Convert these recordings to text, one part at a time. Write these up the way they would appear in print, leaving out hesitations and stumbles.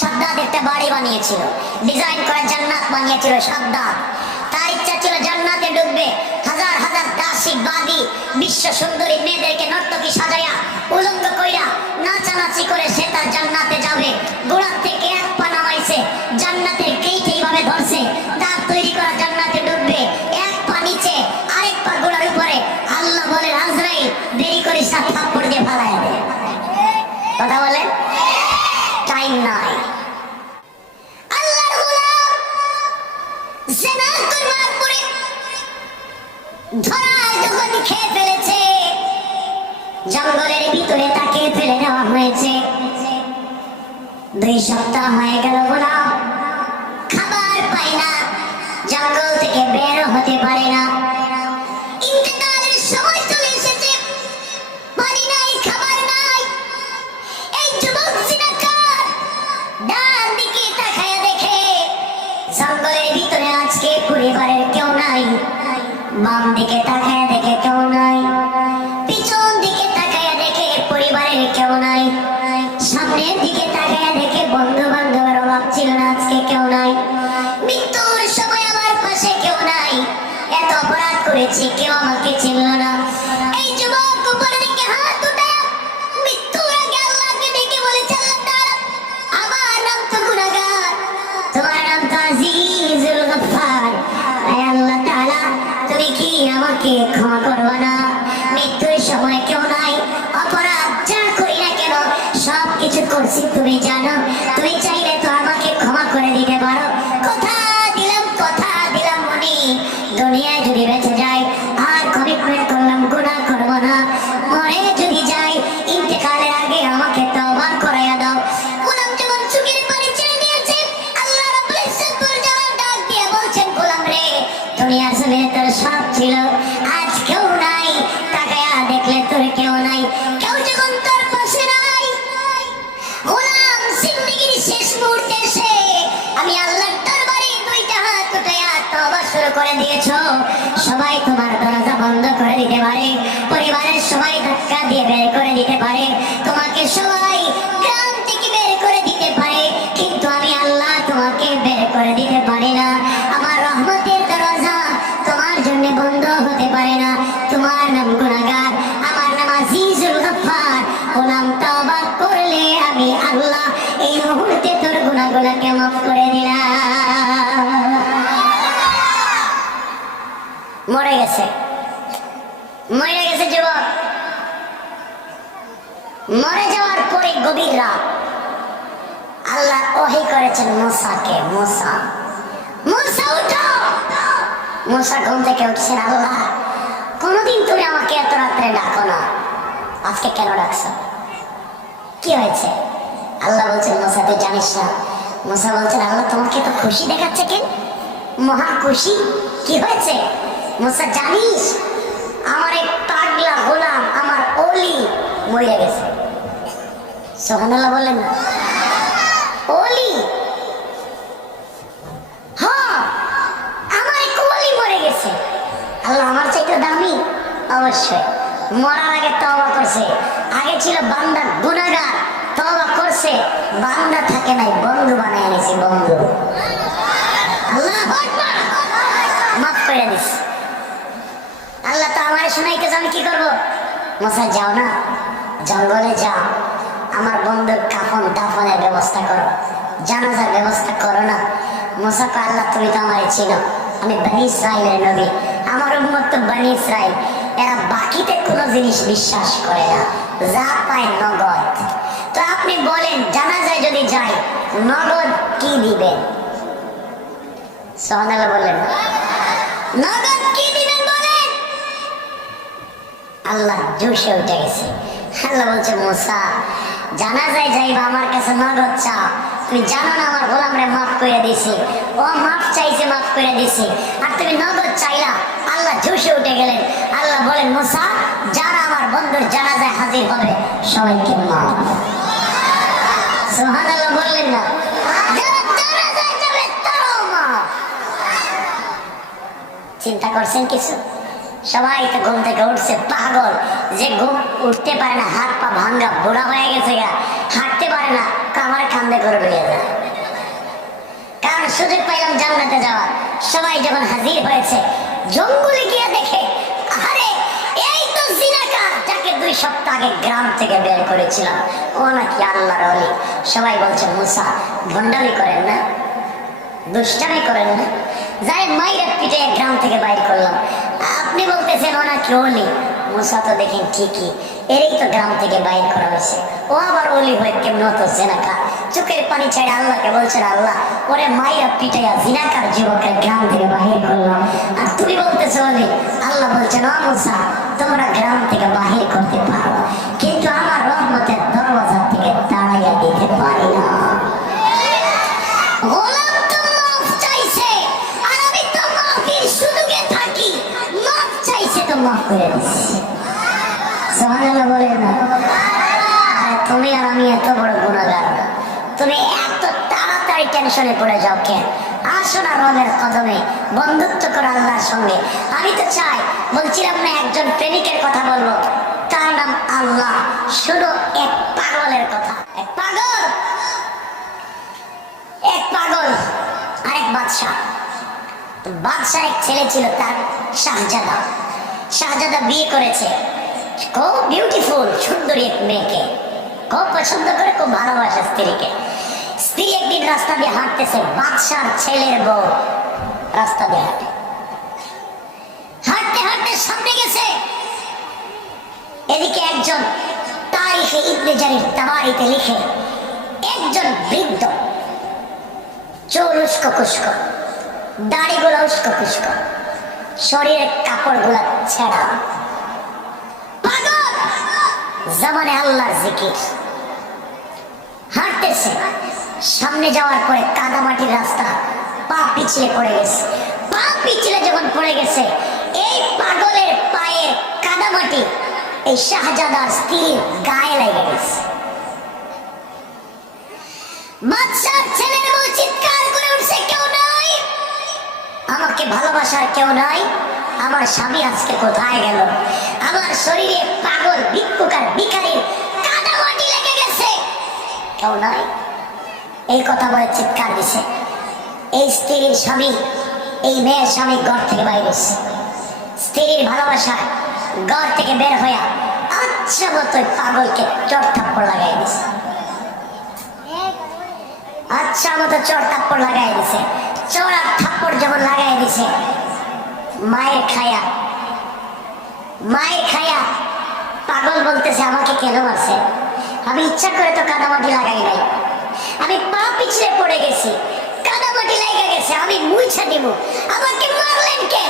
সাদ্দাত একটা বাড়ি বানিয়েছিল, ডিজাইন করা জান্নাত বানিয়েছিল সাদ্দাত। তার ইচ্ছা ছিল জান্নাতে ঢুকবে, হাজার হাজার দাসী বাদী বিশ্ব সুন্দরী মেয়েদেরকে নর্তকী সাজাইয়া উলঙ্গ কইরা নাচানাচি করে সে তার জান্নাতে যাবে। গোড়ার থেকে এক পা নামাইছে, জান্নাতের গেট এইভাবে ধরছে, তার তৈরি করা জান্নাতে ঢুকবে, এক পা নিচে আরেক পা গোড়ার উপরে। আল্লাহ বলে আজরাইল দেরি করে সাত থাপ্পড় দিয়ে ফালাইয়া দে। কথা বলে টাইম নাই। আল্লাহর গোলাম জিনা করবার পরে ধরায় যখন খেয়ে ফেলেছে, জঙ্গলের ভিতরে তাকে ফেলে দেওয়া হয়েছে। 2 সপ্তাহ হয়ে গেল, গোলাম খাবার পায় না, জঙ্গল থেকে বের হতে পারে না। ইন্তেকালের সময় চলে এসেছে, পানি নাই, খাবার নাই। এই যুবক জিনাকার ডান দিকে তাকায়া দেখে জঙ্গলের ভিতরে আজকে পরিবারের কেউ নাই। বাম দিকে তাকায়া দেখে কেউ নাই, পিছন দিকে তাকায়া দেখে পরিবারের কেউ নাই, সামনের দিকে তাকায়া দেখে বন্ধু বান্ধবের অভাব ছিল না, আজকে কেউ নাই। মৃত্যুর সময় আমার পাশে কেউ নাই, এত অপরাধ করেছি, কেউ আমাকে চিনল না। এই যুবক উপরের দিকে হাত উঠায় মৃত্যুর আগে আল্লাহকে ডেকে বলেছে, আল্লাহ তাআলা আমার নাম তো গুনাহগার, তোমার নাম তো আজিজুল গফফার, আয় আল্লাহ তাআলা তুমি কি আমাকে ক্ষমা করবে না? মৃত্যুর সময় কেউ নাই, অপরাধ যা করি না কেন সব কিছু করছি তুমি জানো, তুমি চাইলে তো আমাকে ক্ষমা করে দিতে পারো। কথা দিলাম মনি, দুনিয়ায় যদি বেঁচে যাই আর কমিটমেন্ট করলাম গুনাহ করবো না, মরে যদি যাই ইন্তেকালের আগে আমাকে তওবা করাইয়া দাও। গোলাম যখন চোখের পানি ছেড়ে দিয়েছে, আল্লাহ রাব্বুল ইজ্জত পুর জালাল ডাক দিয়ে বলছেন, গোলাম রে দুনিয়ার জমিনে তোর সব ছিল, আজ কেউ নাই, তাকায়া দেখলে তোর কেউ নাই, কেউ যখন তোর পাশে নাই, গোলাম জিন্দেগির শেষ মুহূর্তে এসে আমি আল্লাহর দরবারে 2টা হাত উঠাইয়া তওবা শুরু করে দিয়েছো। সবাই তোমার দরজা বন্ধ করে দিতে পারে, পরিবারের সবাই ধাক্কা দিয়ে বের করে দিতে পারে, তোমাকে সবাই গ্রাম থেকে বের করে দিতে পারে, কিন্তু আমি আল্লাহ তোমাকে বের করে দিতে পারি না। আমার রহমতের দরজা তোমার জন্য বন্ধ হতে পারে না। তোমার নাম গুনাহগার, আমার নাম আজিজুল গফফার। গোলাম তওবা করলে আমি আল্লাহ এই মুহূর্তে তোর গুনাহগুলোকে মাফ করে দিলাম। মরে গেছে যুবক। মরে যাওয়ার পরে গভীর রাত আল্লাহ ওহী করেছেন মুসাকে, মুসা উঠো। মুসা ঘুম থেকে উঠছেন, আল্লাহ কোনদিন তুমি আমাকে এত রাত্রে ডাকো না, আজকে কেন ডাকছো, কি হয়েছে? আল্লাহ বলছেন, মুসা তুই জানিস না। মুসা বলছেন, আল্লাহ তোমাকে তো খুশি দেখাচ্ছে কেন, মহা খুশি, কি হয়েছে? মুসা জানিস আমার এক পাগলা গোলাম, আমার ওলি মরে গেছে। সুবহানাল্লাহ বললেন না? ওলি, হ্যাঁ আমার এক ওলি মরে গেছে। আল্লাহ আমার চাইতে দামি? অবশ্যই। মরার আগে তওবা করছে, আগে ছিল বান্দা গুনাহগার, তওবা করছে, বান্দা থাকে নাই, বন্ধু বানায় নিয়েছে, বন্ধু। আল্লাহু আকবার, মাফ করে দিস। আল্লাহ তো আমার শোনাইতেছে, আমি কি করবো? মুসা যাও না, জঙ্গলে যাও, আমার বন্ধুর কাফন দাফনের ব্যবস্থা করো, জানাজার ব্যবস্থা করো না। মুসা কয়, আল্লাহ তুমি তো আমারে চিনো, আমি বনি ইসরাইলের নবী, আমার উম্মত তো বনি ইসরাইল, এরা বাকিতে কোনো জিনিস বিশ্বাস করে না, যা পায় নগদ। তো আপনি বলেন জানাজায় যদি যাই নগদ কি দিবেন? সুবহানাল্লাহ বললেন, নগদ কি দিবেন বলেন? আল্লাহ জোশে উঠে গেছে। আল্লাহ বলছে, মুসা জানাজায় যাইবা, আমার কাছে নগদ চাও, তুমি জানো না আমার গোলামরে মাফ করে দিছি, ও মাফ চাইছে, মাফ করে দিছি, আর তুমি নগদ চাইলা। আল্লাহ জোশে উঠে গেলেন। আল্লাহ বলেন, মুসা যারা আমার বন্ধুর জানাজায় হাজির হবে সবাইকে মাফ। সুবহানাল্লাহ বললেন না? যারা জানাজায় যাবে তারাও মাফ। চিন্তা করছেন কিছু? সবাই তো ঘুম থেকে উঠছে পাগল, যে ঘুম উঠতে পারে না, হাত পা ভাঙ্গা বুড়া হয়ে গেছে গা, হাঁটতে পারে না, কামার কান্দে করে লইয়া যায়। কারণ সুযোগ পাইলাম জান্নাতে যাওয়ার। সবাই যখন হাজির হয়েছে, জঙ্গলে গিয়ে দেখে আরে এই তো জিনাকার, যাকে 2 সপ্তাহ আগে গ্রাম থেকে বের করেছিলাম, ও নাকি আল্লাহর ওলি। সবাই বলছে মুসা ভণ্ডামি করেন না, দুষ্টামি করেন না, যাই মাইরা পিটে গ্রাম থেকে বাইর করলাম, আপনি বলতেছেন ও নাকি ওলি। মুসা তো দেখেন ঠিকই, এরই তো গ্রাম থেকে বাইর করা হয়েছে, ও আবার ওলি হয়ে কেমন হতো জিনাকার। চোখের পানি ছাড়া আল্লাহকে বলছেন আল্লাহ ওরে মাইরা পিটাইয়া জিনাকার যুবকের গ্রাম থেকে বাহির করলাম, আর তুমি বলতেছো ওলি। আল্লাহ বলছেন ও মুসা তোমরা গ্রাম থেকে বাহির করতে পারো, কিন্তু আমার রহমতের দরওয়াজা থেকে তাড়াইয়া দিতে পারি না। গোলাম তো মাফ চাইছে, আর আমি তো মাফের সুযোগে থাকি, মাফ চাইছে তো মাফ করে দিচ্ছি। সুবহানাল্লাহ বলে না? আর তুমি আর আমি এত বড় গুনাহগার, তুমি এত তাড়াতাড়ি টেনশনে পড়ে যাও কেন? আসো না রবের কদমে, বন্ধুত্ব করো আল্লাহর সঙ্গে। আমি তো চাই, বলছিলাম না একজন প্রেমিকের কথা বলবো, তার নাম আল্লাহ। শুধু এক পাগলের কথা। এক পাগল আরেক বাদশাহ। বাদশাহ এক ছেলে ছিল, তার শাহজাদা। শাহজাদা বিয়ে করেছে খুব বিউটিফুল সুন্দরী এক মেয়েকে, খুব পছন্দ করে, খুব ভালোবাসে স্ত্রীকে। স্ত্রী একদিন রাস্তা দিয়ে হাঁটতেছে, বাদশার ছেলের বউ রাস্তা দিয়ে হাঁটতে হাঁটতে সামনে গেছে। এদিকে একজন তারিখে ইবনে জারির তাবারিতে লিখে, একজন বৃদ্ধ, চুল উস্কো খুস্কো, দাড়িগুলো উস্কো খুস্কো, শরীরের কাপড়গুলা ছেঁড়া, পাগল, জবানে আল্লাহর জিকির, হাঁটতেছে। সামনে যাওয়ার পরে কাদামাটির রাস্তা, পা পিছলে পড়ে গেছে। পা পিছলে যখন পড়ে গেছে, এই পাগলের পায়ের কাদামাটি এই শাহজাদার স্ত্রীর গায়ে লেগে গেছে। বাদশার ছেলের বউ চিৎকার করে উঠছে, কেউ নাই, আমাকে ভালোবাসার কেউ নাই, আমার স্বামী আজকে কোথায় গেল? আমার শরীরে পাগল ভিক্ষুকার ভিখারির কাদামাটি লেগে গেছে, কেউ নাই। এই কথা বলে চিৎকার দিছে। এই স্ত্রীর স্বামী, এই মেয়ের স্বামী ঘর থেকে বাইরে এসেছে। স্ত্রীর ভালোবাসা ঘর থেকে বের হইয়া আচ্ছা মতো পাগলকে চড় থাপ্পড় লাগাই দিছে। আচ্ছা মতো চড় থাপ্পড় লাগাই দিছে। চড় আর থাপ্পড় যখন লাগাই দিছে, মায়ের খায়া পাগল বলতেছে আমাকে কেন মারছে? আমি ইচ্ছা করে তো কাদামাটি লাগাই নাই, আমি পা পিছলে পড়ে গেছি, কাদামাটি লেগে গেছে, আমি মুইছা দিব, আমাকে মারলেন কে?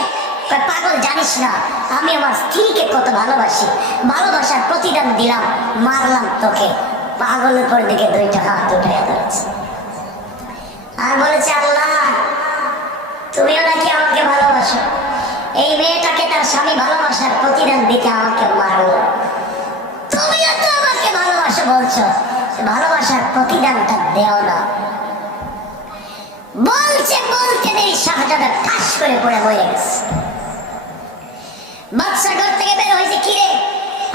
পাগল জানিস না আমি আমার স্ত্রীকে কত ভালোবাসি, ভালোবাসার প্রতিদান দিলাম, মারলাম তোকে। পাগলের পর দিকে 2টা হাত উঠে ধরেছে আর বলেছে আল্লাহ তুমিও নাকি আমাকে ভালোবাসো, এই মেয়েটাকে তার স্বামী ভালোবাসার প্রতিদান দিতে আমাকে মারলো, তুমিও তো আমাকে ভালোবাসো বলছো, ভালোবাসার প্রতিদানটা দেও না। বলতে দেরি শাহজাদা ঠাস করে পড়ে মরে গেছে। বাদশা ঘর থেকে বের হয়েছে, কিরে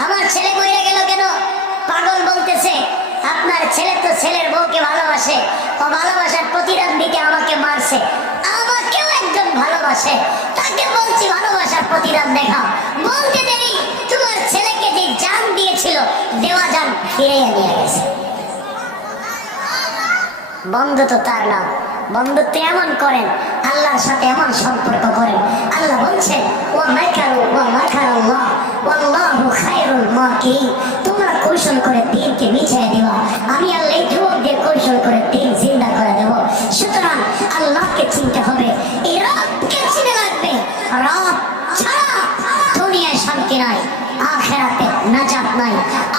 আমার ছেলে মরে গেল কেন? পাগল বলতেছে আপনার ছেলে তো ছেলের বউকে ভালোবাসে, ও ভালোবাসার প্রতিদান দিতে আমাকে মারছে, আমাকেও একজন ভালোবাসে, তাকে বলছি ভালোবাসার প্রতিদান দেখাও। বলতে দেরি তোমার ছেলেকে যে জান দিয়েছিল, দেওয়া জান ফিরে নিয়ে গেছে। বন্ধু তো তার নাম, বন্ধুত্ব এমন করেন, আল্লাহর সাথে এমন সম্পর্ক করেন। আল্লাহ বলছেন তোমরা কৌশল করে দিনকে মিছিয়ে দেওয়া, আমি আল্লাহ এই যুবকদের কৌশল করে দিন জিন্দা করে দেব। সুতরাং আল্লাহকে চিনতে হবে, এই রবকে চিনে রাখবে। রব ছাড়া দুনিয়ায় শান্তি নাই, আখেরাতে নাজাত নাই।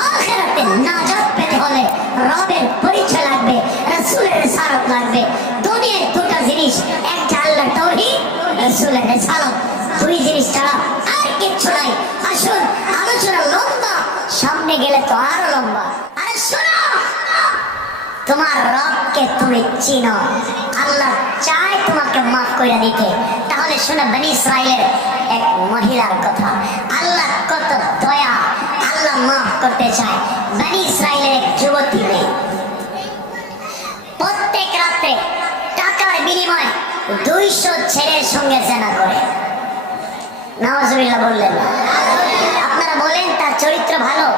আখেরাতে নাজাত পেতে হলে রবের পরিচয় লাগবে, রাসূলের রিসালাত লাগবে। দুনিয়ায় 2টা জিনিস, একটা আল্লাহর তাওহীদ, রাসূলের রিসালাত, 2 জিনিস ছাড়া আর কিচ্ছু নাই। আসুন আলোচনা লম্বা, সামনে গেলে তো আরো লম্বা। আরে শোনো, তোমার রবকে তুমি চিনো, আল্লাহ চায় তোমাকে আমাকে মাফ করে দিতে। তাহলে শোনো বনি ইসরাইলের এক মহিলার কথা, আল্লাহ কত দয়া, আল্লাহ মাফ করতে চায়। বনি ইসরাইলের এক যুবতী মেয়ে প্রত্যেক রাতে টাকার বিনিময়ে 200 ছেলের সঙ্গে জেনা করে। নাউজুবিল্লাহ বললেন না? আপনারা বলেন তার চরিত্র ভালো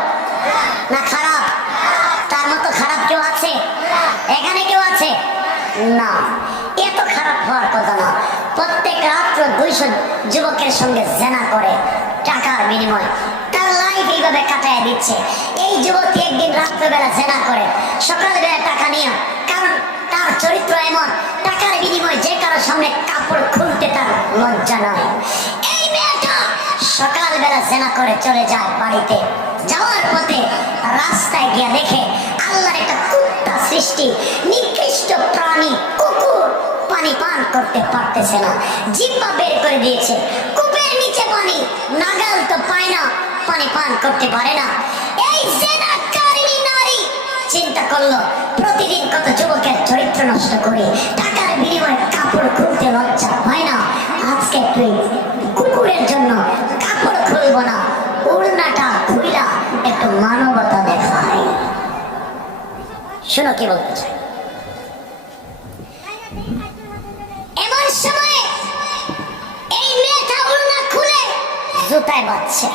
না খারাপ? তার মতো খারাপ কেউ আছে এখানে? কেউ আছে না? এত খারাপ হওয়ার কথা না। প্রত্যেক রাত্র 200 যুবকের সঙ্গে জেনা করে টাকার বিনিময়ে, তার লাইফ এইভাবে কাটায় দিচ্ছে। এই যুবতী একদিন রাত্রবেলা জেনা করে, সকালবেলা টাকা নিয়ে, কারণ তার চরিত্র এমন, টাকার বিনিময়ে যে কারোর সামনে কাপড় খুলতে তার লজ্জা নয়। এই মেয়েটা সকালবেলা জেনা করে চলে যায় বাড়িতে। যাওয়ার পথে রাস্তায় গিয়ে দেখে আল্লাহর একটা কুত্তা সৃষ্টি, নিকৃষ্ট প্রাণী কুকুর, পানি পান করতে পারতেছে না, জিহ্বা বের করে দিয়েছে, কূপের নিচে পানি, নাগাল তো পায় না, পানি পান করতে পারে না। এই জেনাকারিনী নারী চিন্তা করলো, প্রতিদিন কত যুবকের চরিত্র নষ্ট করি, টাকার বিনিময়ে কাপড় খুলতে লজ্জা হয় না, আজকে তুই কুকুরের জন্য কাপড় খুলবো না, ওড়নাটা খুইলা একটু মানবতা দেখায়। শোনো কি বলতে চাই। এমন সময় এই মেয়েটা ওড়না খুলে জুতায় বাঁধছে,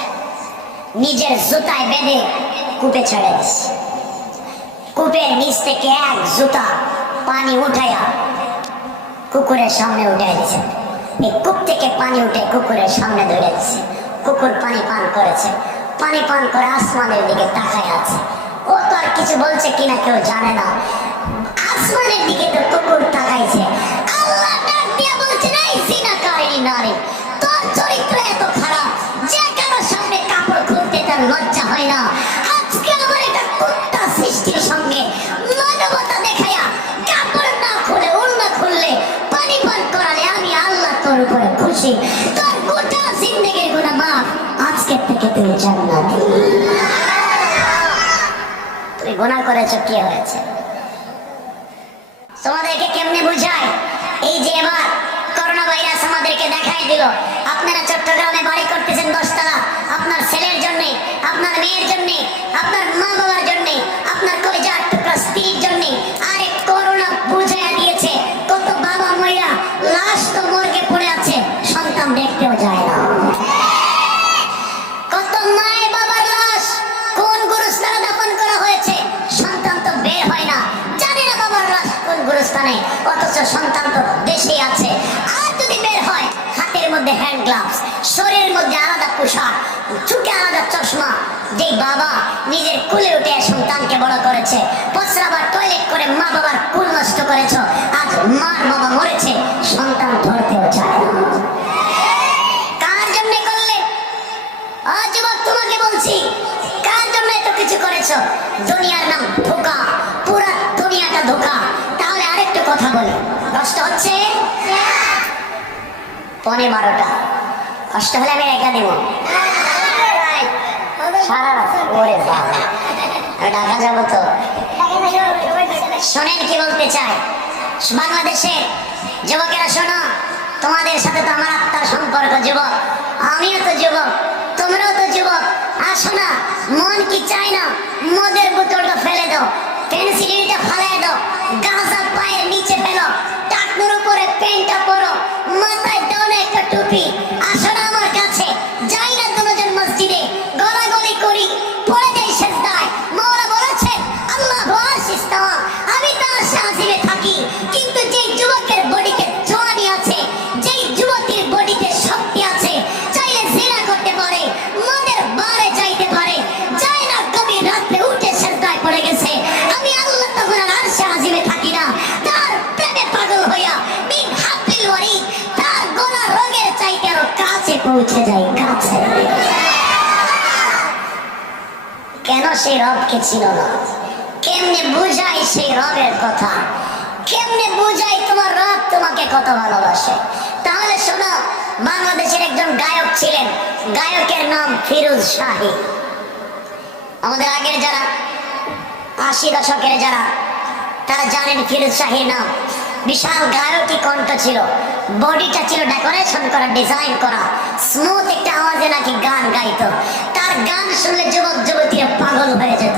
নিজের জুতায় বেঁধে কূপে ছেড়ে দিচ্ছে। কূপের নিচ থেকে এক জুতা পানি উঠাইয়া কুকুরের সামনে উঠাই দিচ্ছে। এই কূপ থেকে পানি উঠে কুকুরের সামনে ধরে দিচ্ছে। কুকুর পানি পান করেছে, পানি পান করে আসমানের দিকে তাকায় আছে। ও তো আর কিছু বলছে কিনা কেউ জানে না, আসমানের দিকে তো কুকুর তাকাইছে। আল্লাহ ডাক দিয়া বলছেন, এই জিনাকারিনী নারী, তোর চরিত্র এত খারাপ, যে কারোর সামনে কাপড় খুলতে তার লজ্জা হয় না। আজকে আমার এটা কুত্তা সৃষ্টির সঙ্গে মানবতা দেখায়া কাপড় না খুলে ওড়না খুললে পানি পান করালে আমি আল্লাহ তোর উপরে খুশি। তোর গোটা জিন্দেগির গুনাহ মাফ, আজকে থেকে তুই জান্নাতি। তুই গুনাহ করেছ, কি হয়েছে? তোমাদেরকে কেমনে বুঝায়? এই যে এবার করোনা ভাইরাস আমাদেরকে দেখাই দিল, আপনারা চট্টগ্রামে বাড়ি করতেছেন 10 তলা, আপনার ছেলের জন্য, আপনার মেয়ের জন্য, আপনার মা বাবার জন্য, আপনার কলিজার টুকরা স্ত্রীর জন্য। আরে করোনা বুঝাইয়া দিয়েছে, কত বাবা মহিলা লাশ তো মর্গে পড়ে আছে, সন্তান দেখতেও যায় না। কত মায়ের বাবার লাশ কোন গোরস্থানে দাফন করা হয়েছে, সন্তান তো বের হয় না, জানে না বাবার লাশ কোন গোরস্থানে, অথচ সন্তান তো দেশেই আছে। আর যদি বের হয়, হাতের মধ্যে হ্যান্ড গ্লাভস, শরীরের মধ্যে আলাদা পোশাক, চোখে আলাদা চশমা। যে বাবা নিজের কুলে উঠে সন্তানকে বড় করেছে, পচরাবার টয়লেট করে মা বাবার কুল নষ্ট করেছ, আজ মার বাবা মরেছে, সন্তান ধরতেও চায় না। কার জন্য করলে? আজ তোমাকে বলছি, কার জন্য এত কিছু করেছো? দুনিয়ার নাম ধোঁকা, পুরা দুনিয়াটা ধোঁকা। তাহলে আরেকটু কথা বলি, কষ্ট হচ্ছে? 12:15 কষ্ট হলে আমি রেখা দেব সারা রাত। ওরে বাবা, আমি ঢাকা যাবো তো। শোনেন কি বলতে চাই, বাংলাদেশের যুবকেরা শোনো, তোমাদের সাথে তো আমার আত্মার সম্পর্ক। যুবক, আমিও তো যুবক, তোমরাও তো যুবক। আসো না, মন কি চাই না মদের বোতলটা ফেলে দাও, পেন্সিলটা ফালাই দাও, গাঁজা পায়ের নিচে ফেলো, টাকনুর উপরে পেনটা পরো, মাথায় দাও না একটা টুপি। আসো না আমার কাছে, যাই না দুজন মসজিদে, গলাগলি করি, পড়ে যাই সেজদায়। মাওলা বলেছে আল্লাহু আরশিস তাওয়া, আমি তার সাজিয়ে থাকি। কিন্তু যেই যুবকের বডিতে জওয়ানি আছে, যেই যুবতীর বডিতে শক্তি আছে, চাইলে জিনা করতে পারে, মদের বারে যাইতে পারে, যায় না গভীর রাতে উঠে সেজদায় পড়ে গেছে, আমি আল্লাহ তখন আর আরশে আজিমে থাকি না, তার প্রেমে পাগল হইয়া মিন হাব্বিল ওয়ারিদ, তার গোনা রোগের চাইতে আরো কাছে পৌঁছে যাই, কাছে। কেন সেই রবকে ছিল না? কেমনে বুঝাই সেই রবের কথা? কেমনে বুঝাই তোমার রব তোমাকে কত ভালোবাসে? তাহলে শোনো, বাংলাদেশের একজন গায়ক ছিলেন, গায়কের নাম ফিরোজ শাহী। আমাদের আগের যারা 80 দশকের যারা, তারা জানেন ফিরোজ শাহীর নাম। বিশাল গায়কী কণ্ঠ ছিল, বডিটা ছিল ডেকোরেশন করা, ডিজাইন করা, স্মুথ একটা আওয়াজে নাকি গান গাইতো। তার গান শুনলে যুবক যুবতীরা পাগল হয়ে যেত।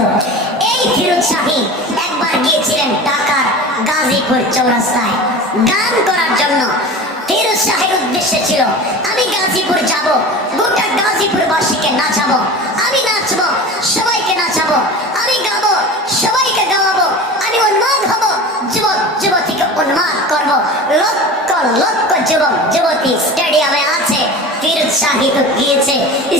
এই ফিরোজ শাহী একবার গিয়েছিলেন ঢাকার গাজীপুর চৌরাস্তায় গান করার জন্য। ফিরোজ শাহের উদ্দেশ্য ছিল, আমি গাজীপুর যাব, গোটা গাজীপুরবাসীকে নাচাবো, আমি নাচবো, সবাইকে নাচাবো, আমি গাবো, সবাইকে গাওয়াবো, আমি উন্মাদ হব, যুবক যুবতীকে উন্মাদ করব। লক্ষ লক্ষ যুবক যুবতী স্টেডিয়ামে আছে, ফিরোজ শাহী তো গিয়েছে,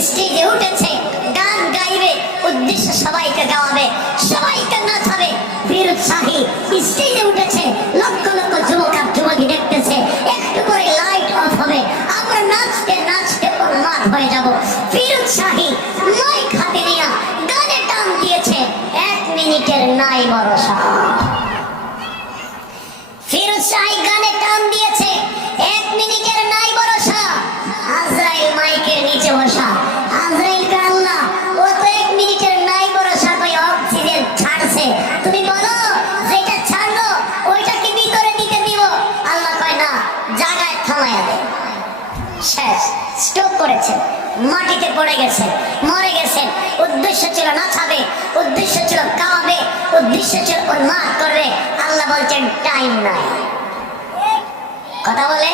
স্টেজে উঠেছে, গান গাইবে, উদ্দেশ্য সবাইকে গাওয়াবে, সবাইকে নাচাবে। ফিরোজ শাহী স্টেজে উঠেছে, লক্ষ লক্ষ যুবক আর যুবতী দেখতেছে, একটু করে লাইট অফ হবে, আমরা নাচতে নাচতে উন্মাদ হয়ে যাব। ফিরোজ শাহী মাইক হাতে নিয়ে গানে টান দিয়েছে, 1 মিনিটের নাই ভরসা। ফিরোজ শাহী গানে টান দিয়েছে, 1 মিনিটের নাই ভরসা। আজরাইল মাইকের নিচে বসা, আজরাইল কে আল্লাহ, ও তো 1 মিনিটের নাই ভরসা, কই অক্সিজেন ছাড়ছে, তুমি বলো যেটা ছাড়লো ওইটা কি ভিতরে দিতে দিব? আল্লাহ কয় না, জায়গায় থামায়া দে। শেষ, স্টপ করেছে, মাটিতে পড়ে গেছে, মরে গেছেন। উদ্দেশ্য ছিল নাচাবে, উদ্দেশ্য ছিল গাওয়াবে, উদ্দেশ্য ছিল উন্মাদ করবে। আল্লাহ বলছেন টাইম নাই। কথা বলে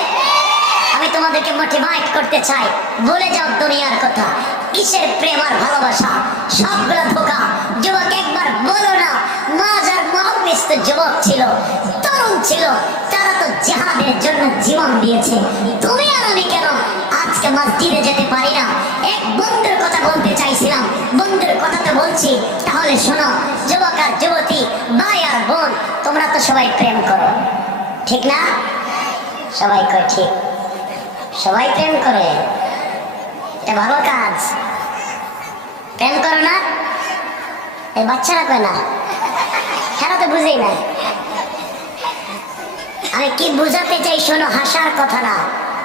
আমি তোমাদেরকে মোটিভেট করতে চাই, বলে যাও দুনিয়ার কথা, কিসের প্রেম আর ভালোবাসা, সবগুলো ধোঁকা। যুবক একবার বলো না, মাজার মহাবিস তো যুবক ছিল, তরুণ ছিল, তারা তো জিহাদের জন্য জীবন দিয়েছে। তুমি আর আমি কেন আজকে মসজিদে যেতে পারি না? এক বন্ধুর কথা বলতে চাইছিলাম, বন্ধুর কথা তো বলছি, তাহলে শোনো যুবক আর যুবতী, ভাই আর বোন, তোমরা তো সবাই প্রেম করো, ঠিক না? সবাই কয় ঠিক, সবাই প্রেম করে, এটা ভালো কাজ। প্রেম করো না? এই বাচ্চারা কয় না, খেলা তো বুঝেই না। আমি কি বুঝাতে চাই শোনো, হাসার কথা না,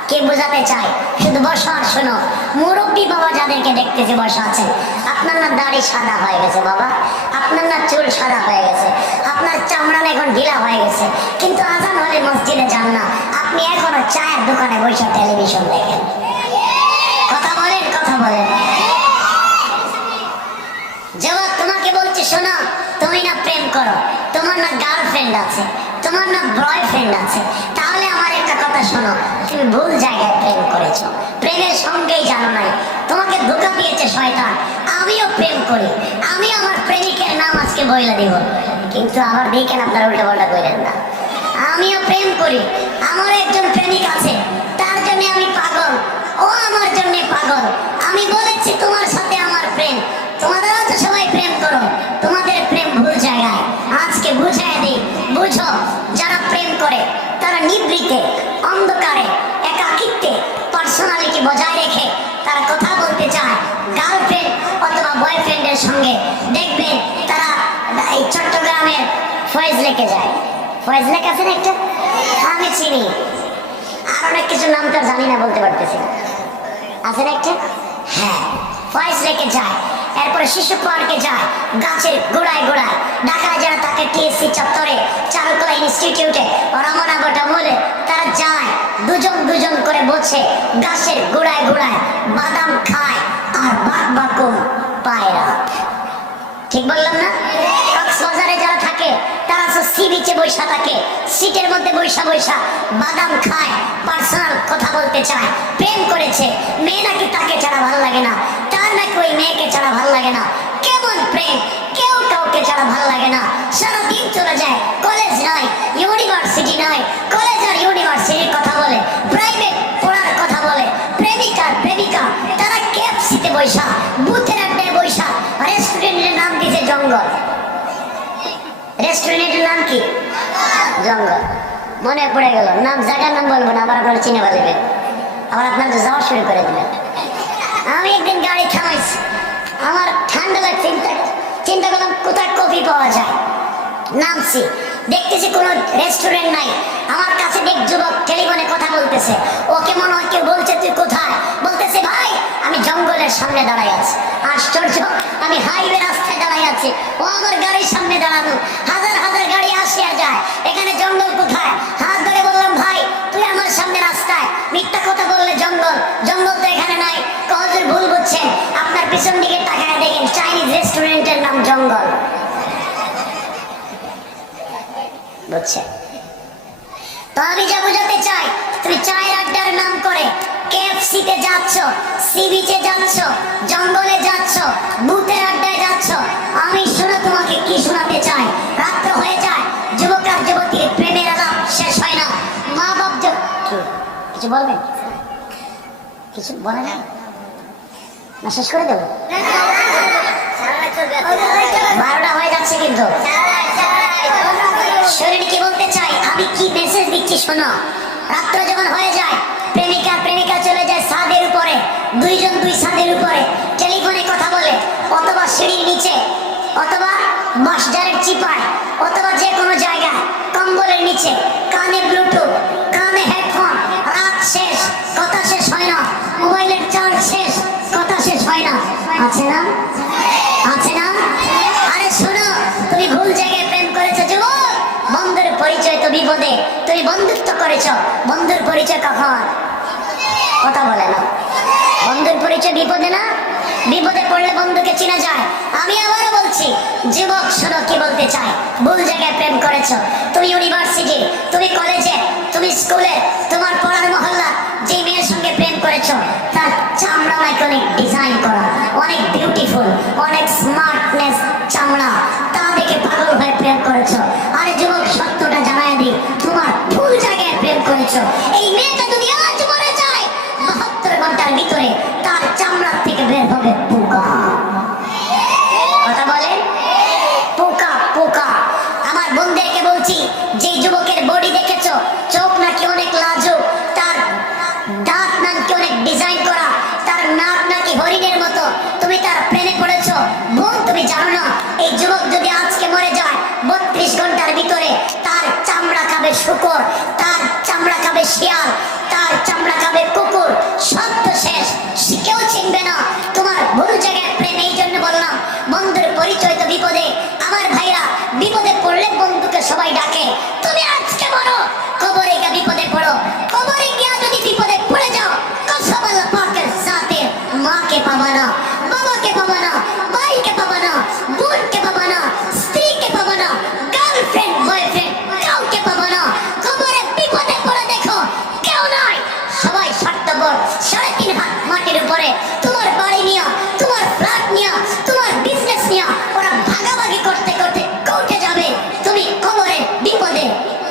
কে বোঝাতে চাই শুধু বসো আর শোনো। মুরব্বী বাবা যাদেরকে দেখতেছি বসা আছে, আপনার না দাড়ি সাদা হয়ে গেছে বাবা, আপনার না চুল সাদা হয়ে গেছে, আপনার চামড়া এখন ঢিলা হয়ে গেছে, কিন্তু আজান হলে মসজিদে যান না, আপনি এখনো চায়ের দোকানে বসে টেলিভিশন দেখেন। কথা বলেন, কথা বলেন। জবাব তোমাকে বলছি শোনো, তুমি না প্রেম করো, তোমার না গার্লফ্রেন্ড আছে, তোমার না বয়ফ্রেন্ড আছে, তাহলে আমার একটা কথা শোনো, তুমি ভুল জায়গায় প্রেম করেছো, প্রেমের সঙ্গেই জানো নাই, তোমাকে ধোঁকা দিয়েছে শয়তান। আমিও প্রেম করি, আমি আমার প্রেমিকের নাম আজকে বইলা দিব, কিন্তু আমার দেখেন আপনারা উল্টা পাল্টা করেন না। আমিও প্রেম করি, আমার একজন প্রেমিক আছে, তার জন্য আমি পাগল, ও আমার জন্য পাগল। আমি বলেছি তোমার সাথে আমার প্রেম, তোমাদেরও তো সবাই প্রেম করো, তোমাদের প্রেম ভুল জায়গায়। আজকে বুঝাই দিই, বুঝো, যারা প্রেম করে তারা নিভৃতে, অন্ধকারে, একাকিত্বে পার্সোনালিটি বজায় রেখে তারা কথা বলতে চায় গার্লফ্রেন্ড অথবা বয়ফ্রেন্ডের সঙ্গে। দেখবেন তারা এই চট্টগ্রামের ফয়েজ লেকে যায়, ফয়েজ লেক আছে না একটা, আমি চিনি, আর অনেক কিছু নাম তো জানি না, বলতে পারতেছি না, আছে না একটা, হ্যাঁ, ফয়েজ লেকে যায়, এরপরে শিশু পার্কে যায়, গাছের গোড়ায় গোড়ায়। ঢাকায় যারা থাকে টিএসসি চত্বরে, চারুকলা ইনস্টিটিউটে, রমনা বটা বলে তারা যায়, দুজন দুজন করে বসে গাছের গোড়ায় গোড়ায় বাদাম খায় আর বাক বাকুম পায়রা। ঠিক বললাম না? কক্সবাজারে যারা থাকে তারা তো সি বিচে বৈশা থাকে, সিটের মধ্যে বৈশা বৈশা বাদাম খায়, পার্সোনাল কথা বলতে চায়, প্রেম করেছে, মেয়ে নাকি তাকে ছাড়া ভালো লাগে না, তার নাকি ওই মেয়েকে ছাড়া ভালো লাগে না। কেমন প্রেম, কেউ কাউকে ছাড়া ভালো লাগে না, সারাদিন চলে যায়, কলেজ নয়, ইউনিভার্সিটি নয়, কলেজ আর ইউনিভার্সিটির কথা বলে, প্রাইভেট পড়ার কথা বলে, প্রেমিকা প্রেমিকা তারা কেএফসিতে বৈশা, বুথের আড্ডায় বৈশা, রেস্টুরেন্টের নাম দিয়েছে জঙ্গল। রেস্টুরেন্টের নাম কি? জঙ্গল। মনে পড়ে গেল, নাম, জায়গার নাম বলবো না, আবার আপনারা চিনে বলবেন, আবার আপনারা তো যাওয়া শুরু করে দিবেন। আমি একদিন গাড়ি থামাইছি, আমার ঠান্ডা লাগছে, চিন্তা করলাম কোথায় কফি পাওয়া যায়, নামছি, দেখতেছি কোনো রেস্টুরেন্ট নাই। আমার কাছে দেখ যুবক টেলিফোনে কথা বলতেছে, ওকে মনে হয় কেউ বলছে তুই কোথায়, বলতেছে ভাই আমি জঙ্গলের সামনে দাঁড়াই আছি। আশ্চর্য, আমি হাইওয়ে রাস্তায় দাঁড়াই আছি, ও আমার গাড়ির সামনে দাঁড়ানো, হাজার হাজার গাড়ি আসে আর যায়, এখানে জঙ্গল কোথায়? হাত হচ্ছে। তো আমি যা বোঝাতে চাই, তুমি চায়ের আড্ডার নাম করে কেএফসিতে যাচ্ছ, সি বিচে যাচ্ছ, জঙ্গলে যাচ্ছ, ভূতের আড্ডায় যাচ্ছ। আমি শুনে তোমাকে কি শোনাতে চাই, রাত্র হয়ে যায়, যুবক আর যুবতীর প্রেমের আলাপ শেষ হয় না। মা বাপ কিছু বলবেন? কিছু বলে না? না শেষ করে দেবো? 12টা হয়ে যাচ্ছে কিন্তু। শরীর কি বলতে চাই, আমি কি মেসেজ দিচ্ছি শোনো। রাত্র যখন হয়ে যায়, প্রেমিকা চলে যায় ছাদের উপরে, দুইজন দুই ছাদের উপরে টেলিফোনে কথা বলে, অথবা সিঁড়ির নিচে, অথবা বাঁশঝাড়ের চিপায়, অথবা যে কোনো জায়গায় কম্বলের নিচে, কানে ব্লুটুথ, কানে হেডফোন। রাত শেষ, কথা শেষ হয় না, মোবাইলের চার্জ শেষ, কথা শেষ হয় না। আছে না? আছে না? আরে শোনো, তুমি ভুল জায়গায় প্রেম করেছো যুবক। বন্ধুর পরিচয় তো বিপদে, তুমি বন্ধুত্ব করেছো। বন্ধুর পরিচয় কখন? কথা বলে না। বন্ধুর পরিচয় বিপদে না? বিপদে পড়লে বন্ধুকে চেনা যায়। আমি আবারও বলছি, যুবক শোনো কি বলতে চাই। ভুল জায়গায় প্রেম করেছো। তুমি ইউনিভার্সিটি, তুমি কলেজে, তুমি স্কুলে, তোমার পড়ার মহল্লা যে মেয়ের সঙ্গে প্রেম করেছো, তার চামড়া নাকি অনেক ডিজাইন করা, অনেক বিউটিফুল, অনেক স্মার্টনেস চামড়া, তা দেখে পাগল হয়ে প্রেম করেছো। আরে যুবক, সত্যটা জানায় দিই, তোমার ভুল জায়গায় প্রেম করেছো। এই মেয়েটা যদি আজ মরে যায়, 72 ঘন্টার ভিতরে তার চামড়ার থেকে বের হবে পোকা। কথা বলে পোকা, পোকা। আমার বন্ধুদেরকে বলছি, যে যুবকের বডি দেখেছো, চোখ নাকি অনেক লাজুক, তার দাঁত নাকি অনেক ডিজাইন করা, তার নাক নাকি হরিণের মতো, তুমি তার প্রেমে পড়েছো। বোন, তুমি জানো না, এই যুবক যদি আজকে মরে যায়, 32 ঘন্টার ভিতরে তার চামড়া খাবে শূকর, তার চামড়া খাবে শিয়াল, তার চামড়া খাবে কুকুর। সব তো শেষ, কেউ চিনবে না। তোমার ভুল জায়গায় প্রেম। এই জন্য বললাম, বন্ধুর পরিচয় তো বিপদে। আমার ভাইরা, বিপদে পড়লে বন্ধুকে সবাই ডাকে। তুমি আজকে বলো, কবরে গিয়ে বিপদে পড়ো। কবরে গিয়া যদি বিপদে পড়ে যাও, কসম আল্লাহ পাকের সাথে, মাকে পাবা না, বাবাকে পাবা না, ভাইকে পাবা না, বোনকে পাবা না, স্ত্রীকে পাবা না, গার্লফ্রেন্ড বয়ফ্রেন্ড কাউকে পাবা না। কবরে বিপদে পড়ে দেখো, কেউ নাই, সবাই স্বার্থপর। 3.5 হাত মাটির উপরে তোমার বাড়ি নিয়া, তোমার ফ্ল্যাট নিয়া, তোমার বিজনেস নিয়া ওরা ভাগাভাগি করতে করতে কোর্টে যাবে। তুমি কবরে বিপদে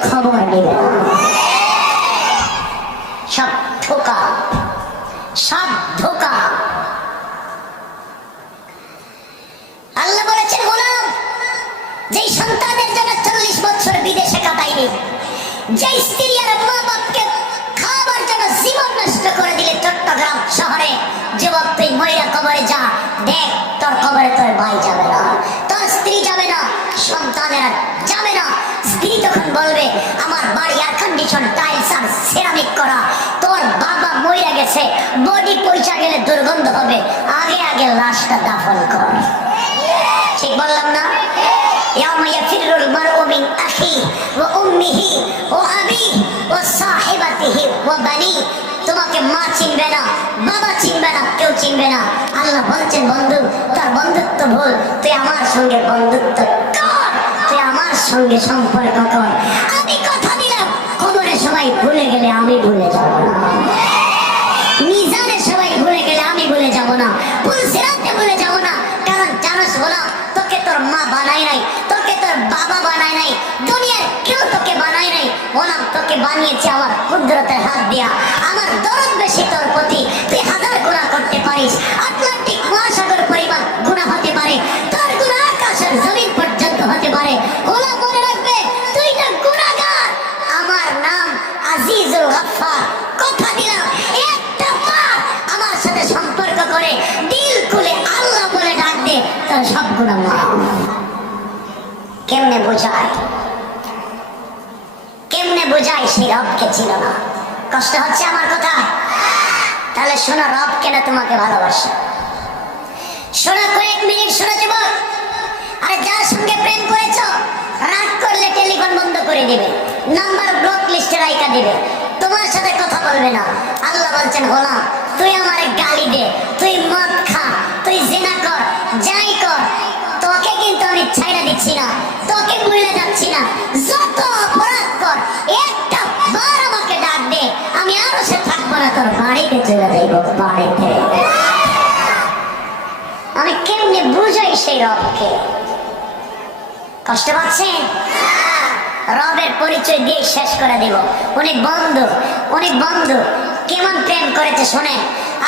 খবর নেবে। সব ধোঁকা, সব ধোঁকা। আল্লাহ বলেছেন, গোলাম, যেই সন্তানের জন্য 40 বছর বিদেশে কাটাইনি, যেই স্ত্রী আর মা বাপকে খাবার জন্য জীবন নষ্ট করে দিলে চট্টগ্রাম শহরে, যুবক তুই মহিলা কবরে যা, দেখ তোর কবরে তোর ভাই যাবে না, তোর স্ত্রী যাবে না, সন্তানেরা যাবে না। স্ত্রী তখন বলবে, আমার বাড়ি এয়ার কন্ডিশন, টাইলস আর সিরামিক করা, তোর বাবা মইরা গেছে, বডি পয়সা গেলে দুর্গন্ধ হবে, আগে আগে লাশটা দাফন কর। ঠিক বললাম না? ইয়াউমা ইয়াফিরুল মারউ মিন আখিহি ওয়া উম্মিহি ওয়া আবিহি ওয়া সাহিবাতিহি ওয়া বানিহি। তোমাকে মা চিনবে না, বাবা চিনবে না, কেউ চিনবে না। আল্লাহ বলছেন, বন্ধু, তোর বন্ধুত্ব ভুল, তুই আমার সঙ্গে বন্ধুত্ব কর, তুই আমার সঙ্গে সম্পর্ক কর। আমি কথা দিলাম, কবরে সবাই ভুলে গেলে আমি ভুলে যাব না, মিজানে সবাই ভুলে গেলে আমি ভুলে যাব না, পুলসিরাতে ভুলে যাব না। কারণ জানোস গোলাম, তোকে তোর মা বানায় নাই, তোকে তোর বাবা বানায় নাই, দুনিয়ার কেউ তোকে বানায় নাই। গোলাম, তোকে বানিয়েছে আমার কুদরতের হাত দিয়া। আমার দরদ বেশি তোর প্রতি, তুই 1000 গুনাহ করতে পারিস, আটলান্টিক মহাসাগর পরিমাণ গুনাহ হতে পারে, তোর গুনাহ আকাশের জমিন পর্যন্ত হতে পারে। গোলাম, মনে রাখবে, তুই না গুনাহগার। আমার নাম আজিজুল গফফার। কথা দিলাম, একটা মা আমার সাথে সম্পর্ক করে দিল খুলে আল্লাহ বলে ডাক দে, তোর সব গুনাহ মাফ। কেমনে বোঝায়, কেমনে বোঝায় সেই রবকে ছিল না? কষ্ট হচ্ছে আমার কথা? তাহলে শোনো, রব কেন তোমাকে ভালোবাসে। শোনো, কয়েক মিনিট শোনো যুবক। আরে যার সঙ্গে প্রেম করেছ, রাগ করলে টেলিফোন বন্ধ করে দিবে, নাম্বার ব্লক লিস্টে রাইখা দিবে, তোমার সাথে কথা বলবে না। আল্লাহ বলছেন, গোলাম, তুই আমারে গালি দে, তুই মদ খা, তুই জিনা কর, যাই কর, তোকে কিন্তু আমি ছাইড়া দিচ্ছি না, তোকে ভুলে যাচ্ছি না। যত তোর বাড়িতে চলে যাইব, বাড়িতে। আমি কেমনে বুঝাই সেই রবকে? কষ্ট পাচ্ছেন? রবের পরিচয় দিয়ে শেষ করে দিব। উনি বন্ধু, উনি বন্ধু। কেমন প্রেম করেছে শোনেন।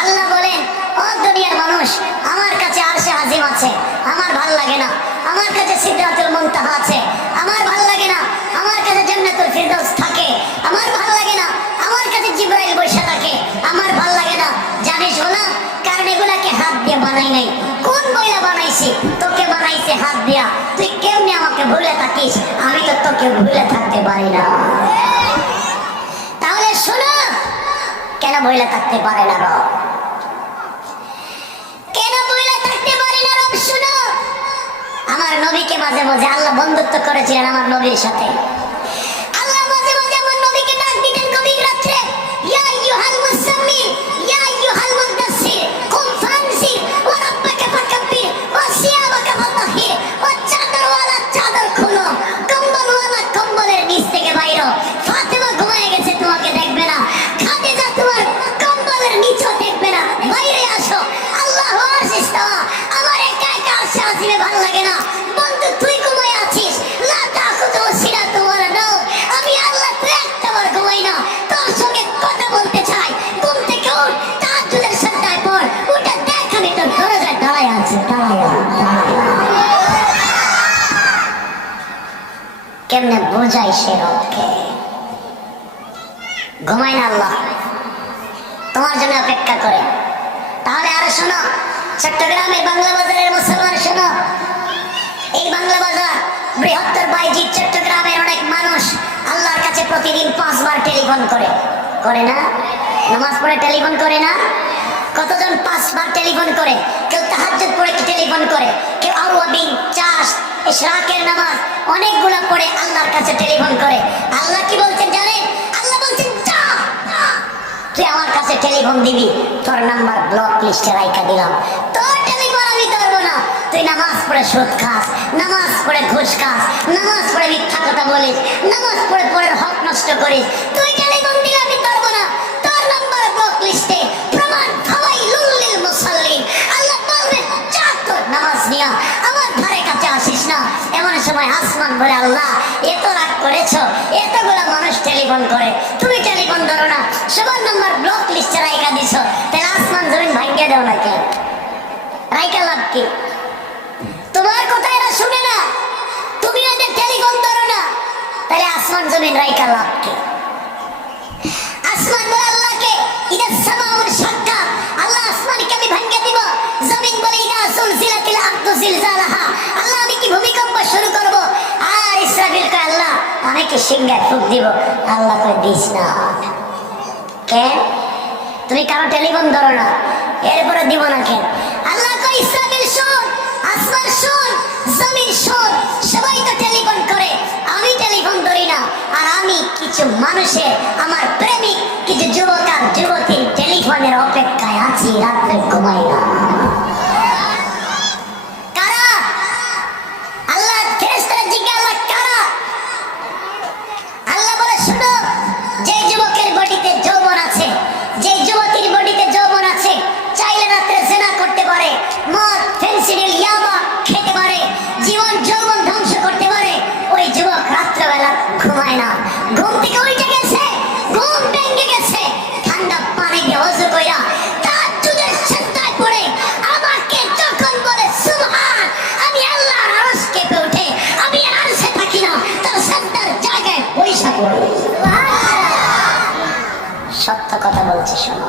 আল্লাহ বলেন, ও দুনিয়ার মানুষ, আমার কাছে আরশে আজিম আছে, আমার ভাল লাগে না। আমার কাছে সিদরাতুল মুনতাহা আছে, আমার ভাল লাগে না। আমার কাছে জান্নাতুল ফিরদাউস থাকে, আমার ভাল লাগে না। আমার কাছে জিবরাইল বসে থাকে, আমার ভাল লাগে না। জানিস না, কারণ এগুলাকে হাত দিয়ে বানাই নাই। কোন বইলা বানাইছি? তোকে বানাইছে হাত দিয়া। তুই কেমনে আমাকে ভুলে থাকিস? আমি তো তোকে ভুলে থাকতে পারি না। তাহলে শোনো, কেন ভুলে থাকতে পারে না রব? কেন ভুলে থাকতে পারে না রব? শোনো, আমার নবীকে মাঝে মাঝে আল্লাহ বন্ধুত্ব করেছিলেন আমার নবীর সাথে। আল্লাহ মাঝে মাঝে আমার নবীকে ডাক দিতেন গভীর রাত্রে, ইয়া আইয়ুহাল মুসাম্মিল, ইয়া আইয়ুহাল মুদাসসির, কুম ফানজির, ওয়া রাব্বাকা ফাকাব্বির, ওয়া সিয়াবাকা ফাতাহির, ওয়া চাদরওয়ালা চাদর খুলো, কম্বলওয়ালা কম্বলের নিচ থেকে বাইরো। ফাতেমা ঘুমায় গেছে, তোমাকে দেখবে না। খাদিজা তোমার কম্বলের নিচও দেখবে না, বাইরে আসো। আল্লাহু আরশিস তাওয়া, আমার একা একা আরশে আজিমে ভালো লাগে না। বন্ধু তুই ঘুমায় আছিস, লা তাখুযু সিনাতুন ওয়ালা নাওম। আমি আল্লাহ তুই একটাবার ঘুমাই না, তোর সঙ্গে কথা বলতে চাই। ঘুম থেকে উঠ, তাহাজ্জুদের সাজদায় পড়। উঠে দেখ আমি তোর দরজায় দাঁড়ায় আছি, কেমনে বোঝাই সে রবকে? ঘুমাই না আল্লাহ, তোমার জন্য অপেক্ষা করে। তাহলে আরো শোনো, চট্টগ্রামের বাংলা বাজারের মুসলমান শোনো, এই বাংলা বাজার বৃহত্তর বাইজিৎ চট্টগ্রামের অনেক মানুষ আল্লাহর কাছে প্রতিদিন 5 বার টেলিফোন করে। করে না? নামাজ পড়ে টেলিফোন করে না? কতজন 5 বার টেলিফোন করে? কেউ তাহাজ্জুদ পড়ে টেলিফোন করে, কেউ আওয়াবিন, চাষ, ইশরাকের নামাজ অনেকগুলো পড়ে আল্লাহর কাছে টেলিফোন করে। আল্লাহ কি বলছেন জানেন? আল্লাহ বলছেন, যা তুই আমার কাছে টেলিফোন দিবি, তোর নাম্বার ব্লক লিস্টে রাইখা দিলাম। তোর টেলিফোন আমি ধরবো না। তুই নামাজ পড়ে সুদ খাস, নামাজ পড়ে ঘুষ খাস, নামাজ পড়ে মিথ্যা কথা বলিস, নামাজ পড়ে পড়ে হক নষ্ট করিস, তুই টেলিফোন দিলে আমি ধরবো না। তোর নাম্বার ব্লক লিস্টে। প্রমাণ ফাওয়াইলুল লিল মুসাল্লিন। আল্লাহ বলবেন, যা তোর নামাজ নিয়া আমার ধারে কাছে আসিস না। এমন সময় আসমান বলে, আল্লাহ এত রাগ করেছো, এতগুলো মানুষ টেলিফোন করে, তুমি টেলিফোন ধরো না, সবার নাম্বার ব্লক লিস্টে রাইখা দিছো। তাহলে আসমান জমিন ভাঙ্গিয়ে দাও নাকি? রাইখা লাভ কি? তোমার কথা এরা শুনে না, তুমি ওদের টেলিফোন ধরো না, তাহলে আসমান জমিন রাইখা লাভ কি? আসমান বলে আল্লাহকে, ইদা সামাউন শাক্কা, আল্লাহ আসমানকে আমি ভাঙ্গিয়ে দিব। জমিন বলে, ইদা সুলজিলাতিল আরদু জিলজালাহা, আল্লাহ আমি কি ভূমিকম্প শুরু করব। আর ইসরাফিল কয়, আল্লাহ আমি কি সিংহায় ফুঁক দিব। আল্লাহ কয়, দিস না। কেন? তুমি কারো টেলিফোন ধরো না, এরপরে দিব না কেন? আল্লাহ কয়, ইসরাফিল শোন, আসমান শোন, জমিন শোন, সবাই তো টেলিফোন করে, আমি টেলিফোন ধরি না। আর আমি কিছু মানুষের, আমার প্রেমিক কিছু যুবক আর যুবতীর টেলিফোনের অপেক্ষায় আছি, রাত্রে ঘুমাই না। কারা? আল্লাহ ফেরেশতারা জিজ্ঞাসা, কারা? আল্লাহ বলে, শুনো, যে যুবকের বডিতে যৌবন আছে, যে যুবতীর বডিতে যৌবন আছে, চাইলে রাত্রে জিনা করতে পারে, মদ, ফেন্সিডিল, ইয়াবা খেতে পারে, জীবন যৌবন ধ্বংস করতে পারে, ওই যুবক রাত্রেবেলা ঘুমায় না। ঘুম থেকে উঠে গেছে, ঘুম ভেঙে গেছে, ঠান্ডা পানি দিয়ে ওযু কইরা তাহাজ্জুদের সিজদায় পড়ে আমাকে যখন বলে সুবহান, আমি আল্লাহর আরশ কেঁপে ওঠে। আমি আরশে থাকি না, তার সিজদার জায়গায় বইসা পড়ি। সত্য কথা বলছে, শোনো।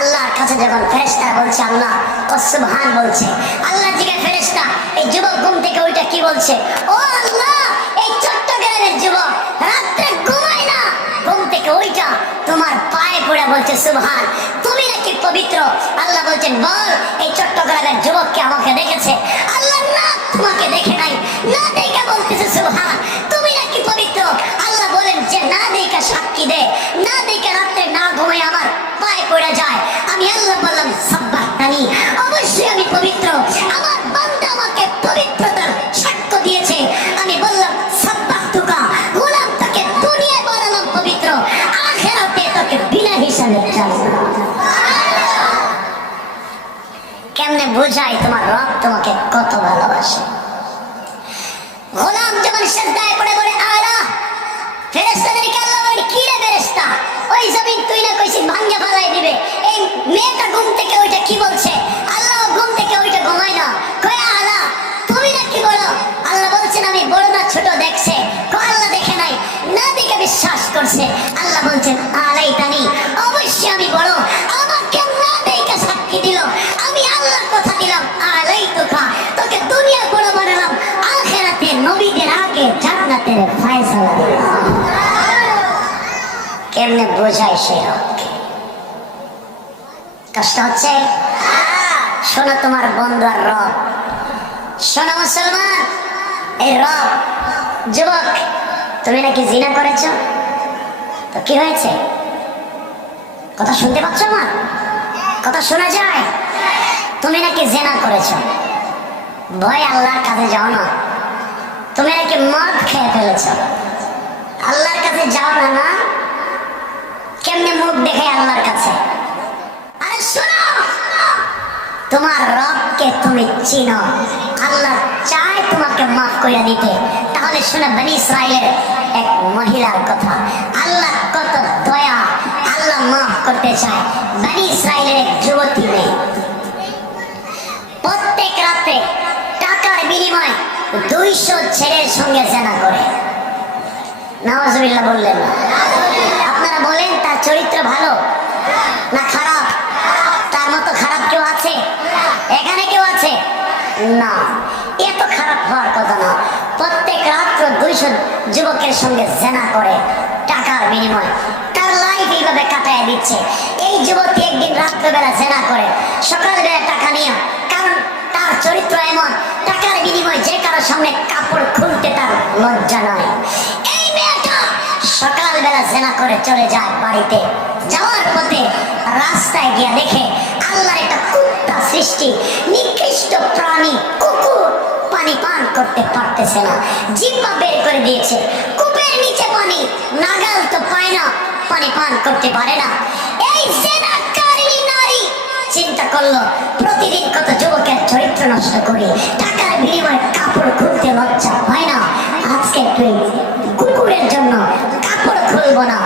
আল্লাহর কাছে যখন ফেরেশতারা বলছে আল্লাহ, ও সুবহান বলছে, আল্লাহ জিজ্ঞে ফেরেশতা, এই যুবক ঘুম থেকে ওইটা কি বলছে? ও আল্লাহ, এই চট্টগ্রামের যুবক রাত্রে ঘুমায় না, ঘুম থেকে ওইটা তোমার পায়ে পড়ে বলছে সুবহান, তুমি নাকি পবিত্র। আল্লাহ বলছেন, বল এই চট্টগ্রামের যুবককে আমাকে দেখেছে? আল্লাহ, না, তোমাকে দেখে নাই। না দেখে বলতেছে সুবহান, তুমি নাকি পবিত্র। আল্লাহ বলেন যে না দেখে সাক্ষী দে, না দেখে রাত্রে না ঘুমায় আমার পায়ে পড়ে যায়। আমি আল্লাহ বললাম, সাব্বাহতানি, অবশ্যই আমি পবিত্র। আমার বান্দা আমাকে পবিত্রতার সাক্ষ্য দিয়েছে। আমি বললাম, সাব্বাহতুকা, গোলাম তাকে দুনিয়ায় বানালাম পবিত্র, আখিরাতে তোকে বিনা হিসাবে জান্নাত। বোঝায় তোমার রব তোমাকে কত ভালোবাসে। গোলাম যখন সিজদায় পড়ে বলে আলা, ফেরেশতাদেরকে আল্লাহ বলে কি রে ফেরেশতা, ওই জমিন তুই না কইছিস ভাঙে ফেলাই দিবে, এই মেয়েটা ঘুম থেকে ওইটা কি বলছে? আল্লাহ ঘুম থেকে ওইটা ঘুমায় না, কয় আলা তুমি না কি বলো? আল্লাহ বলছেন আমি বড় না ছোট দেখছে, আল্লাহ দেখে নাই, না দেখে বিশ্বাস করছে। আল্লাহ বলছেন আলাই তানি, অবশ্যই আমি বড়, আমাকে না দেখে সাক্ষী দিল, আমি আল্লাহ কথা দিলাম আলাই তোকা, তোকে দুনিয়া বড় বানালাম, আখিরাতে নবীদের আগে জান্নাতের ফয়সালা দিলাম। কেমনে বোঝায় সেই রবকে? কষ্ট হচ্ছে? শোনো তোমার বন্ধু আর রব, শোনো মুসলমান, এই রব। যুবক তুমি নাকি জিনা করেছ, তো কি হয়েছে? কথা শুনতে পাচ্ছ? আমার কথা শোনা যায়? তুমি নাকি জিনা করেছ, ভয় আল্লাহর কাছে যাও না। তুমি নাকি মদ খেয়ে ফেলেছ, আল্লাহর কাছে যাও না। না কেমনে মুখ দেখে আল্লাহর কাছে? আরে শোনো, তোমার রবকে তুমি চিনো, আল্লাহ চায় তোমাকে মাফ করে দিতে। তাহলে শুনে বনি ইসরাইলের এক মহিলার কথা, আল্লাহ কত দয়া, আল্লাহ মাফ করতে চায়। বনি ইসরাইলের এক যুবতী মেয়ে প্রত্যেক রাতে টাকার বিনিময়ে 200 ছেলের সঙ্গে জেনা করে। নাউজুবিল্লাহ বললেন না? আপনারা বলেন তার চরিত্র ভালো না খারাপ? তার মতো খারাপ কেউ আছে এখানে? কেউ আছে না? এত খারাপ হওয়ার কথা না। প্রত্যেক রাত্র 200 যুবকের সঙ্গে জেনা করে টাকার বিনিময়ে, তার লাইফ এইভাবে কাটায় দিচ্ছে। এই যুবতী একদিন রাত্রবেলা জেনা করে, সকালবেলা টাকা নিয়ে, কারণ তার চরিত্র এমন, টাকার বিনিময়ে যে কারোর সামনে কাপড় খুলতে তার লজ্জা নয়। এই মেয়েটা সকালবেলা জেনা করে চলে যায় বাড়িতে, যাওয়ার পথে রাস্তায় গিয়ে দেখে আল্লাহর একটা কুত্তা সৃষ্টি, নিকৃষ্ট প্রাণী কুকুর, পানি পান করতে পারতেছে না, জিহ্বা বের করে দিয়েছে, কূপের নিচে পানি, নাগাল তো পায় না, পানি পান করতে পারে না। এই জেনাকারী নারী চিন্তা করলো প্রতিদিন কত যুবকের চরিত্র নষ্ট করি, টাকার বিনিময়ে কাপড় খুলতে লজ্জা হয় না, আজকে তুই কুকুরের জন্য কাপড় খুলবো না,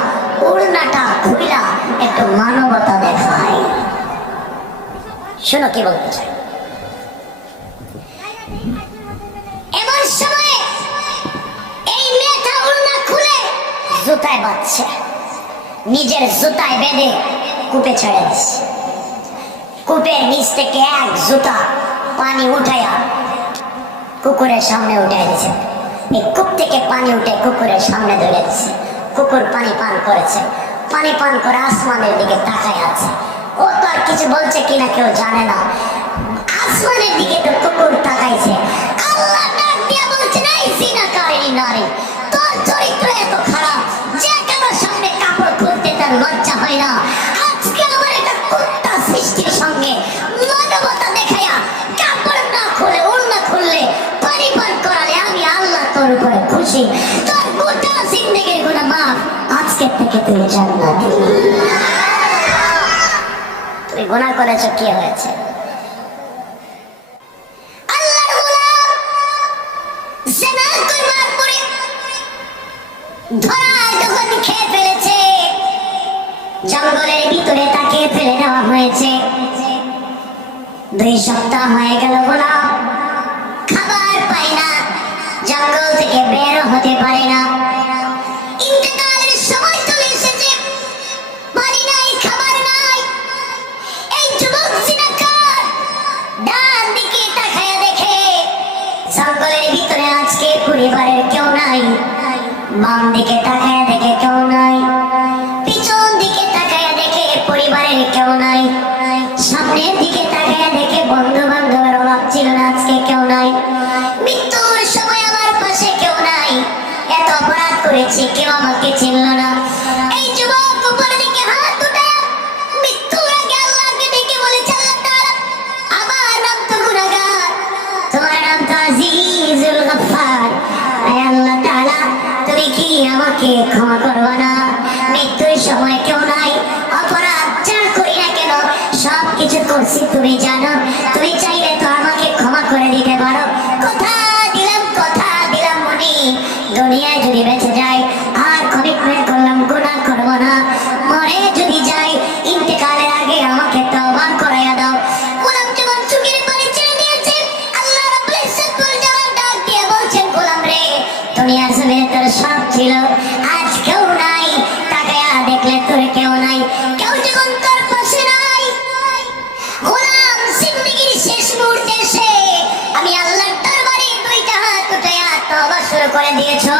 ওড়নাটা খুইলা একটু মানবতা দেখায়। শোনো কি বলতে চাই। এমন সময়ে এই মেয়েটা ওড়না খুলে জুতায় বাঁধছে, নিজের জুতায় বেঁধে কূপে ছেড়ে দিচ্ছে। কূপের নিচ থেকে এক জুতা পানি উঠাইয়া কুকুরের সামনে উঠাই দিয়েছে। এই কূপ থেকে পানি উঠে কুকুরের সামনে ধরে দিচ্ছে। কুকুর পানি পান করেছে, পানি পান করে আসমানের দিকে তাকায় আছে। ও তো আর কিছু বলছে কিনা কেউ জানে না, আসমানের দিকে তো কুকুর তাকাইছে। আল্লাহ ডাক দিয়ে বলছেন এই জিনাকারী নারী, তোর চরিত্র এত খারাপ, যে কারোর সামনে কাপড় খুলতে তার লজ্জা হয় না, আজকে আমার একটা কুত্তা সৃষ্টির সঙ্গে মানবতা দেখাইয়া কাপড় না খুলে ওড়না খুললে পানি পান করালে আমি আল্লাহ তোর উপরে খুশি, তোর গোটা জিন্দেগির গুনাহ মাফ, আজকে থেকে তুই জান্নাতি। তুমি গুনাহ করেছো, কি হয়েছে? আল্লাহর গোলাম জিনা করবার পরে ধরা যখন খেয়ে ফেলেছে, জঙ্গলের ভিতরে তাকে ফেলে দেওয়া হয়েছে। 2 সপ্তাহ হয়ে গেল, গোলাম খাবার পায় না, জঙ্গল থেকে বের হতে পারে না। ইন্তেকালের সময় চলে এসেছে, পানি নাই, খাবার নাই। এই যুবক জিনাকার ডান দিকে তাকায়া দেখে জঙ্গলের ভিতরে আজকে পরিবারের কেউ নাই, বাম দিকে তাকায়া দেখে কেউ নাই, পিছন দিকে তাকায়া দেখে পরিবারের কেউ নাই, সামনের দিকে তাকায়া দেখে বন্ধু বান্ধবের অভাব ছিল না, আজকে কেউ নাই। মৃত্যুর সময় আমার পাশে কেউ নাই, এত অপরাধ করেছি, কেউ আমাকে চিনল না। এই যুবক উপরের দিকে হাত উঠায় মৃত্যুর আগে আল্লাহকে ডেকে বলেছে, আল্লাহ তাআলা আমার নাম তো গুনাহগার, তোমার নাম তো আজিজুল গফফার, আয় আল্লাহ তাআলা তুমি কি আমাকে ক্ষমা করবে না? মৃত্যুর সময় কেউ নাই, অপরাধ যা করি না কেন সব কিছু করছি তুমি জানো, তুমি চাইলে করে দিয়েছো,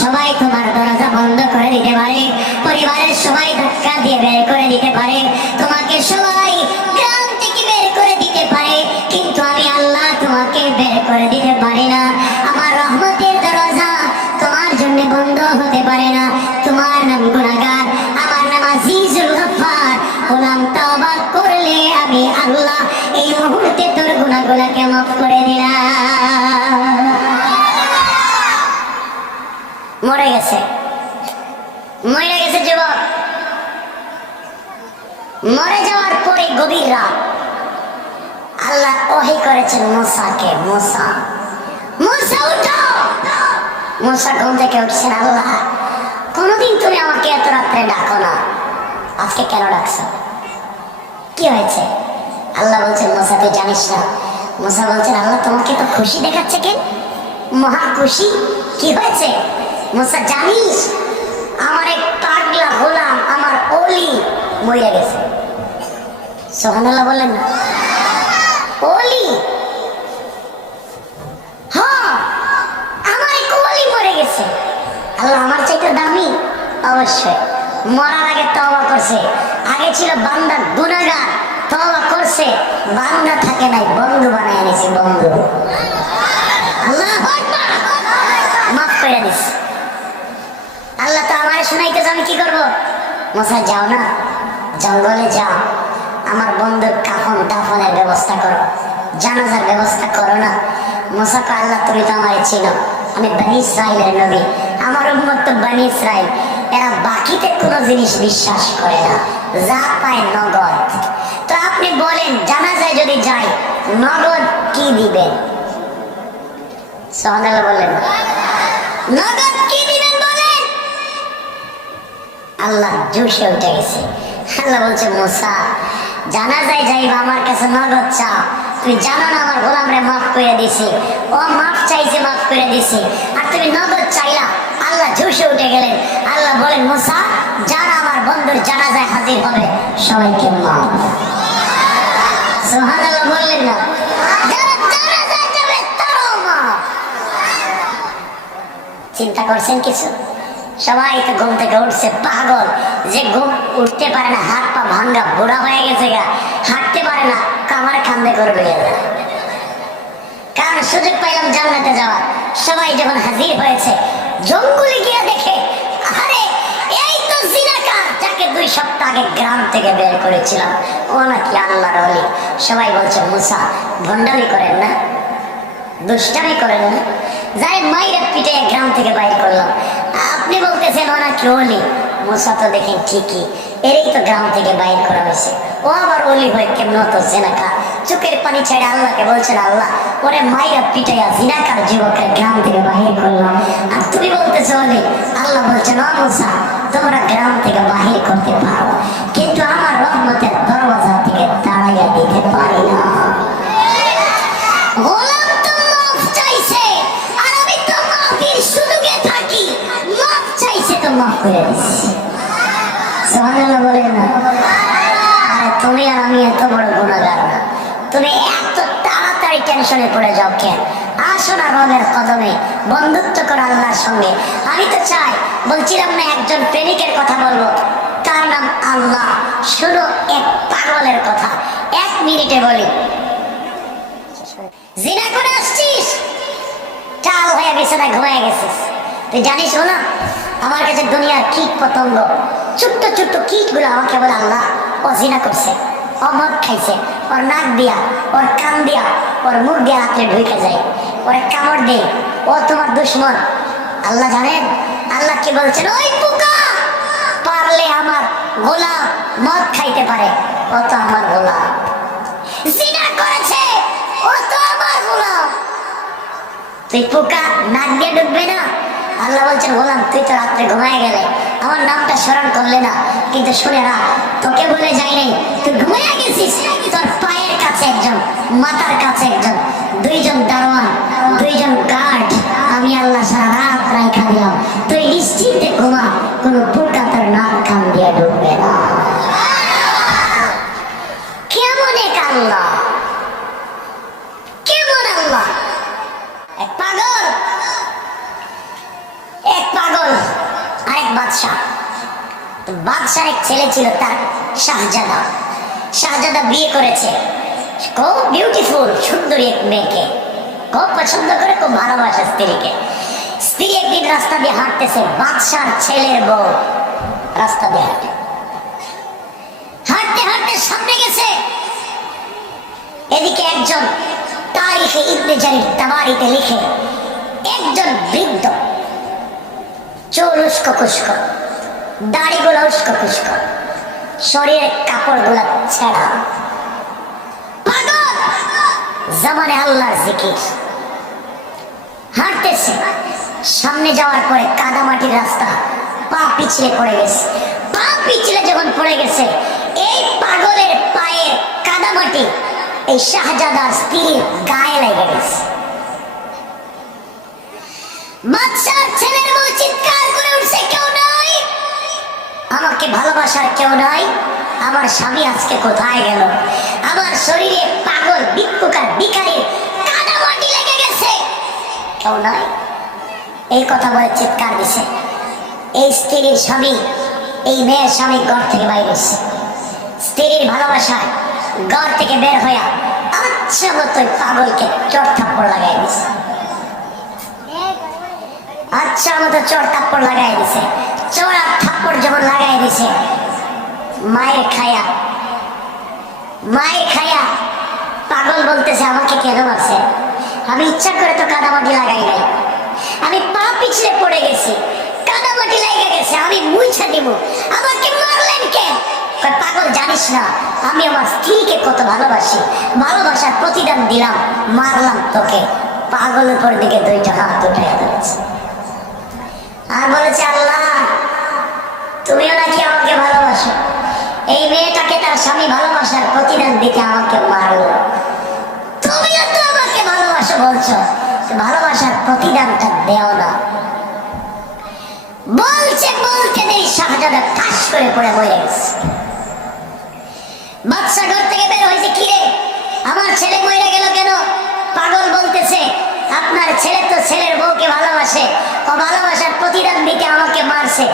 সবাই তোমার দরজা বন্ধ করে দিতে পারে, পরিবারের সবাই ধাক্কা দিয়ে বের করে দিতে পারে, তোমাকে সবাই গ্রাম থেকে বের করে দিতে পারে, কিন্তু আমি আল্লাহ তোমাকে বের করে দিতে পারি না। আমার রহমতের দরজা তোমার জন্য বন্ধ হতে পারে না। তোমার নাম গুনাহগার, আমার নাম আজিজুল গফফার। গোলাম তওবা করলে আমি আল্লাহ এই মুহূর্তে তোর গুনাহগুলোকে মাফ করে দিলাম। মরে গেছে, মরে গেছে যুবক। মরে যাওয়ার পরে গভীর রাত আল্লাহ ওহী করেছেন মুসাকে, মুসা মুসা উঠো। মুসা ঘুম থেকে উঠছেন, আল্লাহ কোনোদিন তুমি আমাকে এত রাত্রে ডাকো না, আজকে কেন ডাকছো, কি হয়েছে? আল্লাহ বলছেন মুসা তুই জানিস না। মুসা বলছেন আল্লাহ তোমাকে তো খুশি দেখাচ্ছে, কে মহা খুশি, কি হয়েছে? মুসা জানিস আমার এক পাগলা গোলাম, আমার ওলি মরে গেছে। সুবহানাল্লাহ বললেন না? ওলি, হ্যাঁ আমার এক ওলি মরে গেছে। আল্লাহ আমার চাইতে দামি? অবশ্যই। মরার আগে তওবা করছে, আগে ছিল বান্দা গুনাহগার, তওবা করছে, বান্দা থাকে নাই, বন্ধু বানায় নিয়েছে, বন্ধু। আল্লাহু আকবার, মাফ করে দিস। আল্লাহ তো আমার শুনাইতেছে, আমি কি করবো? মুসা যাও না, জঙ্গলে যাও, আমার বন্ধুর কাফন দাফনের ব্যবস্থা করো, জানাজার ব্যবস্থা করো না। মুসা কয় আল্লাহ তুমি তো আমায় চিনো, আমি বনি ইসরাইলের নবী, আমার উম্মত তো বনি ইসরাইল, এরা বাকিতে কোনো জিনিস বিশ্বাস করে না, যা পায় নগদ। তো আপনি বলেন জানাজায় যদি যাই নগদ কি দিবেন? সুবহানাল্লাহ বললেন, নগদ কি দিবেন বলেন? আল্লাহ জোশে উঠে গেছে। আল্লাহ বলছে মুসা জানাজায় যাইবা, আমার কাছে নগদ চাও, তুমি জানো না আমার গোলামরে মাফ করে দিছি, ও মাফ চাইছে, মাফ করে দিছি, আর তুমি নগদ চাইলা। আল্লাহ জোশে উঠে গেলেন। আল্লাহ বলেন মুসা যারা আমার বন্ধুর জানাজায় হাজির হবে সবাইকে মাফ। সুবহানাল্লাহ বললেন না? যারা জানাজায় যাবে তারাও মাফ। চিন্তা করছেন কিছু? সবাই তো ঘুম থেকে উঠছে, পাগল যে ঘুম উঠতে পারে না, হাত পা ভাঙ্গা, বুড়া হয়ে গেছে গা, হাঁটতে পারে না, কামার কান্দে করবে। কারণ সুযোগ পাইলাম জান্নাতে যাওয়ার। সবাই যখন হাজির হয়েছে, জঙ্গলে গিয়ে দেখে আরে এই তো জিনাকার, যাকে 2 সপ্তাহ আগে গ্রাম থেকে বের করেছিলাম, ও নাকি আল্লাহর ওলি। সবাই বলছে মুসা ভণ্ডামি করেন না, দুষ্টামি করেন না, যাই মাইরে পিটে গ্রাম থেকে বাইর করলাম, আপনি বলতেছেন ও নাকি ওলি। মুসা তো দেখেন ঠিকই, এরই তো গ্রাম থেকে বাইর করা হয়েছে, ও আবার ওলি হয়ে কেমন তো জিনাকার। চোখের পানি ছেড়ে আল্লাহকে বলছেন আল্লাহ ওরে মাইরা পিটাইয়া জিনাকার যুবকের গ্রাম থেকে বাহির করলাম, আর তুমি বলতেছো ওলি। আল্লাহ বলছেন ও মুসা তোমরা গ্রাম থেকে বাহির করতে পারো, কিন্তু আমার রহমতের দরওয়াজা থেকে তাড়াইয়া দিতে পারি না। গোলাম তো মাফ চাইছে, আর আমি তো মাফের সুযোগে থাকি, মাফ চাইছে তো মাফ করে দিচ্ছি। সুবহানাল্লাহ বলেন না? আরে তুমি আর আমি এত বড় গুনাহগার না, তুমি এত তাড়াতাড়ি টেনশনে পড়ে যাও কেন? আসো না রবের কদমে, বন্ধুত্ব করো আল্লাহর সঙ্গে। আমি তো চাই, বলছিলাম না একজন প্রেমিকের কথা বলবো, তার নাম আল্লাহ। শুনো এক পাগলের কথা, 1 মিনিটে বলি। জিনা করে আসছিস, চাল হয়ে বিছানায় ঘুমিয়ে গেছিস, তুই জানিস না আমার কাছে দুনিয়ার কীট পতঙ্গ, ছোট্ট ছোট্ট কীট গুলো আমাকে বলে আল্লাহ ও জিনা করছে, ও মদ খাইছে, ওর নাক দিয়া, ওর কান দিয়া, ওর মুখ দিয়া রাত্রে ঢুকে যায়, ওরে কামড় দে, ও তোমার দুশ্মন। আল্লাহ জানেন আল্লাহ কি বলছেন? ওই পোকা পারলে আমার গোলাম মদ খাইতে পারে, ও তো আমার গোলাম। জিনা করেছে, ও তো আমার গোলাম। তুই পোকা নাক দিয়ে ঢুকবে না? আল্লাহ বলছেন গোলাম তুই তো রাত্রে ঘুমায় গেলে, আমার নামটা স্মরণ করলে না, কিন্তু শুনে না তোকে বলে যাই নাই, তুই ঘুমায় গেছিস, তোর পায়ের কাছে একজন, মাথার কাছে একজন, 2 জন দারোয়ান, 2 জন গার্ড, আমি আল্লাহ সারা রাত রাইখা দিলাম, তুই নিশ্চিন্তে ঘুমা, কোনো পোকা তোর নাক কান দিয়ে ঢুকবে না। কেমন এক আল্লাহ, কেমন আল্লাহ! এক পাগল তো বাদশাহ এক ছেলে ছিল তার শাহজাদা। শাহজাদা বিয়ে করেছে খুব বিউটিফুল সুন্দরী এক মেয়েকে, খুব পছন্দ করে, খুব ভালোবাসে স্ত্রীকে। স্ত্রী একদিন রাস্তা দিয়ে হাঁটতেছে, বাদশার ছেলের বউ রাস্তা দিয়ে হাঁটে, হাঁটতে হাঁটতে সামনে গেছে। এদিকে একজন তারিখে ইবনে জারির তাবারিতে লিখে একজন বৃদ্ধ, চুল উস্কো খুস্কো, দাড়িগুলো উস্কো খুস্কো, শরীরের কাপড়গুলো ছেঁড়া, পাগল, জামানে আল্লাহর জিকির, হাঁটতেছে। সামনে যাওয়ার পরে কাদামাটির রাস্তা, পা পিছলে পড়ে গেছে। পা পিছলে যখন পড়ে গেছে, এই পাগলের পায়ে কাদামাটি এই শাহজাদার স্ত্রীর গায়ে লেগে গেছে। বাদশার ছেলের বউ চিৎকার করে উঠছে, কেউ নাই, আমাকে ভালোবাসার কেউ নাই, আমার স্বামী আজকে কোথায় গেল, আমার শরীরে পাগল ভিক্ষুকার ভিখারির কাদামাটি লেগে গেছে, কেউ নাই। এই কথা বলে চিৎকার দিছে। এই স্ত্রীর স্বামী, এই মেয়ের স্বামী ঘর থেকে বাইরে এসেছে। স্ত্রীর ভালোবাসায় ঘর থেকে বের হইয়া আচ্ছা মতো পাগলকে চোর থাপ্পড় লাগাই দিছে, আচ্ছা মতো চোর থাপ্পড় লাগাই দিছে। চোর আর থাপ্পড় যখন লাগাই দিছে, মায়ের খায়া পাগল বলতেছে, আমাকে কেন মারছে, আমি ইচ্ছা করে তো কাদামাটি লাগাই নাই, আমি পা পিছলে পড়ে গেছি, কাদামাটি লেগে গেছে, আমি মুছা দিব, আমাকে মারলেন কেন? পাগল জানিস না আমি আমার স্ত্রীকে কত ভালোবাসি, ভালোবাসার প্রতিদান দিলাম, মারলাম তোকে। পাগলের উপর দিকে দুইটা হাত উঠাইয়া ধরেছে আর বলেছে, আল্লাহ তুমিও নাকি আমাকে ভালোবাসো, এই মেয়েটাকে তার স্বামী ভালোবাসার প্রতিদান দিতে আমাকে মারলো, তুমিও তো আমাকে ভালোবাসো বলছো, ভালোবাসার প্রতিদানটা দেও না। বলছে বলতে দেরি শাহজাদা ঠাস করে পড়ে মরে গেছে। বাদশা ঘর থেকে বের হয়েছে, কিরে আমার ছেলে মরে গেল কেন? পাগল বলতেছে, আপনার ছেলে তো ছেলের বউকে ভালোবাসে, ও ভালোবাসার প্রতিদান দিতে আমাকে মারছে,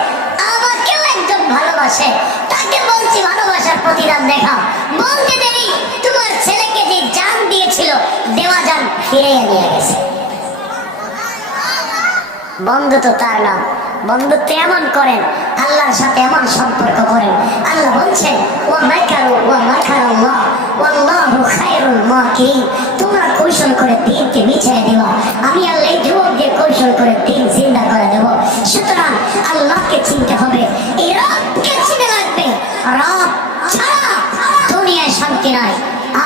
আমাকেও একজন ভালোবাসে, তাকে বলছি ভালোবাসার প্রতিদান দেখাও। বলতে দেরি তোমার ছেলেকে যে জান দিয়েছিল দেওয়া জান ফিরে নিয়ে গেছে। বন্ধু তো তার নাম, বন্ধুত্ব এমন করেন, আল্লাহর সাথে এমন সম্পর্ক করেন। আল্লাহ বলছেন, ওয়া মাকারু ওয়া মাকারাল্লাহ ওয়াল্লাহু খায়রুল মাকিরিন, তোমরা কৌশল করে দিনকে মিছিয়ে দিবা, আমি আল্লাহ এই যুবকদের কৌশল করে দিন জিন্দা করে দেব। সুতরাং আল্লাহকে চিনতে হবে, এই রবকে চিনে লাগবে। রব ছাড়া দুনিয়ায় শান্তি নাই,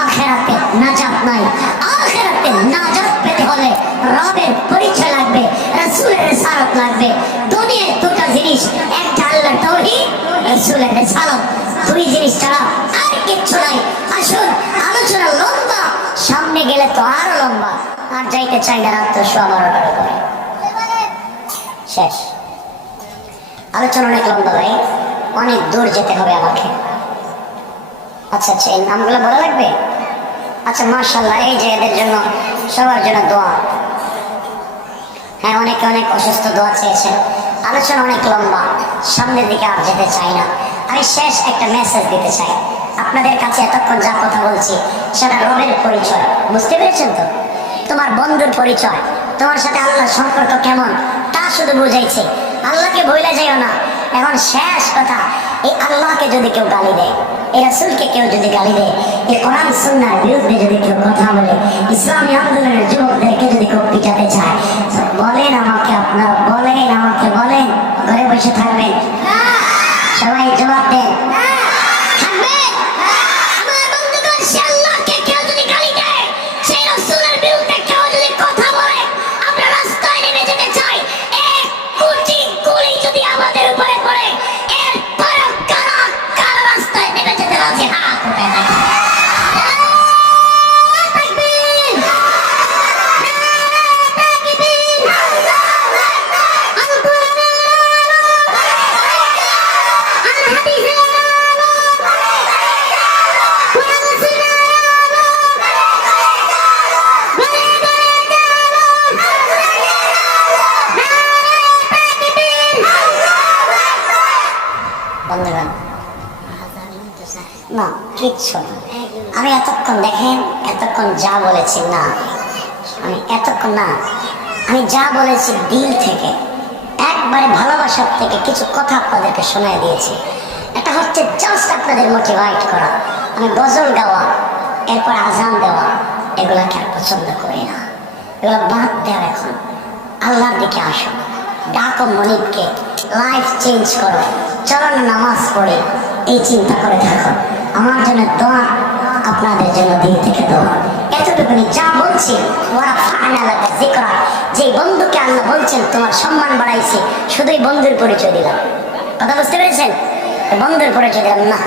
আখিরাতে নাজাত নাই। আখিরাতে নাজাত পেতে হলে রবের পরিচয় লাগবে, রাসূলের রিসালাত লাগবে। দুনিয়ায় দুটো জিনিস, একটা আল্লাহর তাওহীদ, রাসূলের রিসালাত, দুই জিনিস ছাড়া আর কিচ্ছু নাই। আসুন আলোচনা লম্বা, সামনে গেলে তো আরো লম্বা, আর যাইতে চাই না, রাত তো 12:30 করে শেষ। আলোচনা অনেক লম্বা ভাই, অনেক দূর যেতে হবে আমাকে। আচ্ছা আচ্ছা, এই নামগুলো বলা লাগবে? আচ্ছা মাশাআল্লাহ, এই যে এদের জন্য সবার জন্য দোয়া। হ্যাঁ, অনেকে অনেক অসুস্থ, দোয়া চেয়েছেন। আলোচনা অনেক লম্বা, সামনের দিকে আর যেতে চাই না। আমি শেষ একটা মেসেজ দিতে চাই আপনাদের কাছে। এতক্ষণ যা কথা বলছি সেটা রবের পরিচয়, বুঝতে পেরেছেন তো? তোমার বন্ধুর পরিচয়, তোমার সাথে আল্লাহর সম্পর্ক কেমন তা শুধু বুঝাইছে। আল্লাহকে ভুলে যাইও না। এখন শেষ কথা, এই আল্লাহকে যদি কেউ গালি দেয়, এই রাসূলকে কেউ যদি গালি দেয়, এই কোরআন সুন্নাহর বিরুদ্ধে যদি কেউ কথা বলে, ইসলামী আন্দোলনের যুবকদেরকে যদি কেউ পিটাতে চায়, বলেন আমাকে, আপনারা বলেন আমাকে, বলেন ঘরে বসে থাকবেন? সবাই জবাব দেন। বন্ধুগণ, না কিচ্ছু না। আমি এতক্ষণ দেখেন, এতক্ষণ যা বলেছি না, আমি এতক্ষণ না, আমি যা বলেছি দিল থেকে, একবারে ভালোবাসার থেকে কিছু কথা আপনাদেরকে শোনায় দিয়েছি। এটা হচ্ছে জাস্ট আপনাদের মোটিভেট করা। আমি গজল গাওয়া, এরপর আজান দেওয়া, এগুলাকে আর পছন্দ করি না। এগুলো বাদ দেওয়া। এখন আল্লাহর দিকে আসো, ডাকো মনিবকে, লাইফ চেঞ্জ করো, চলো না নামাজ পড়ে, এই চিন্তা করে থাকো। আমার জন্য দোয়া, আপনাদের জন্য দিল থেকে দোয়া। এতটুকুনি যা বলছি, ওরা ফানা লাগা জিকরা, যে বন্ধুকে আল্লাহ বলছেন তোমার সম্মান বাড়াইছে, শুধুই বন্ধুর পরিচয় দিলাম। কথা বুঝতে পেরেছেন? বন্ধুর পরিচয় দিলাম না।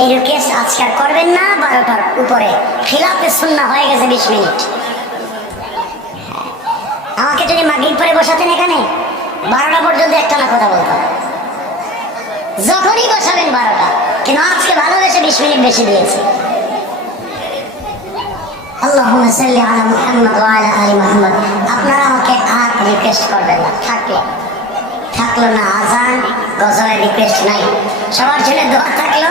এই রিকোয়েস্ট আজকে আর করবেন না। 12টার উপরে খিলাফে সুন্নাহ হয়ে গেছে 20 মিনিট। আমাকে যদি মাগরিব পরে বসাতেন এখানে, 12টা পর্যন্ত একটা না কথা বলতাম। যখনই বসাবেন 12টা, কিন্তু আজকে ভালোবেসে 20 মিনিট বেশি দিয়েছে। আল্লাহুম্মা সাল্লি আলা মুহাম্মদ ওয়া আলা আলি মুহাম্মদ। আপনারা আমাকে আর রিকোয়েস্ট করবেন না, থাকলো না আজান, গজলের রিকোয়েস্ট নাই, সবার জন্য দোয়া থাকলো।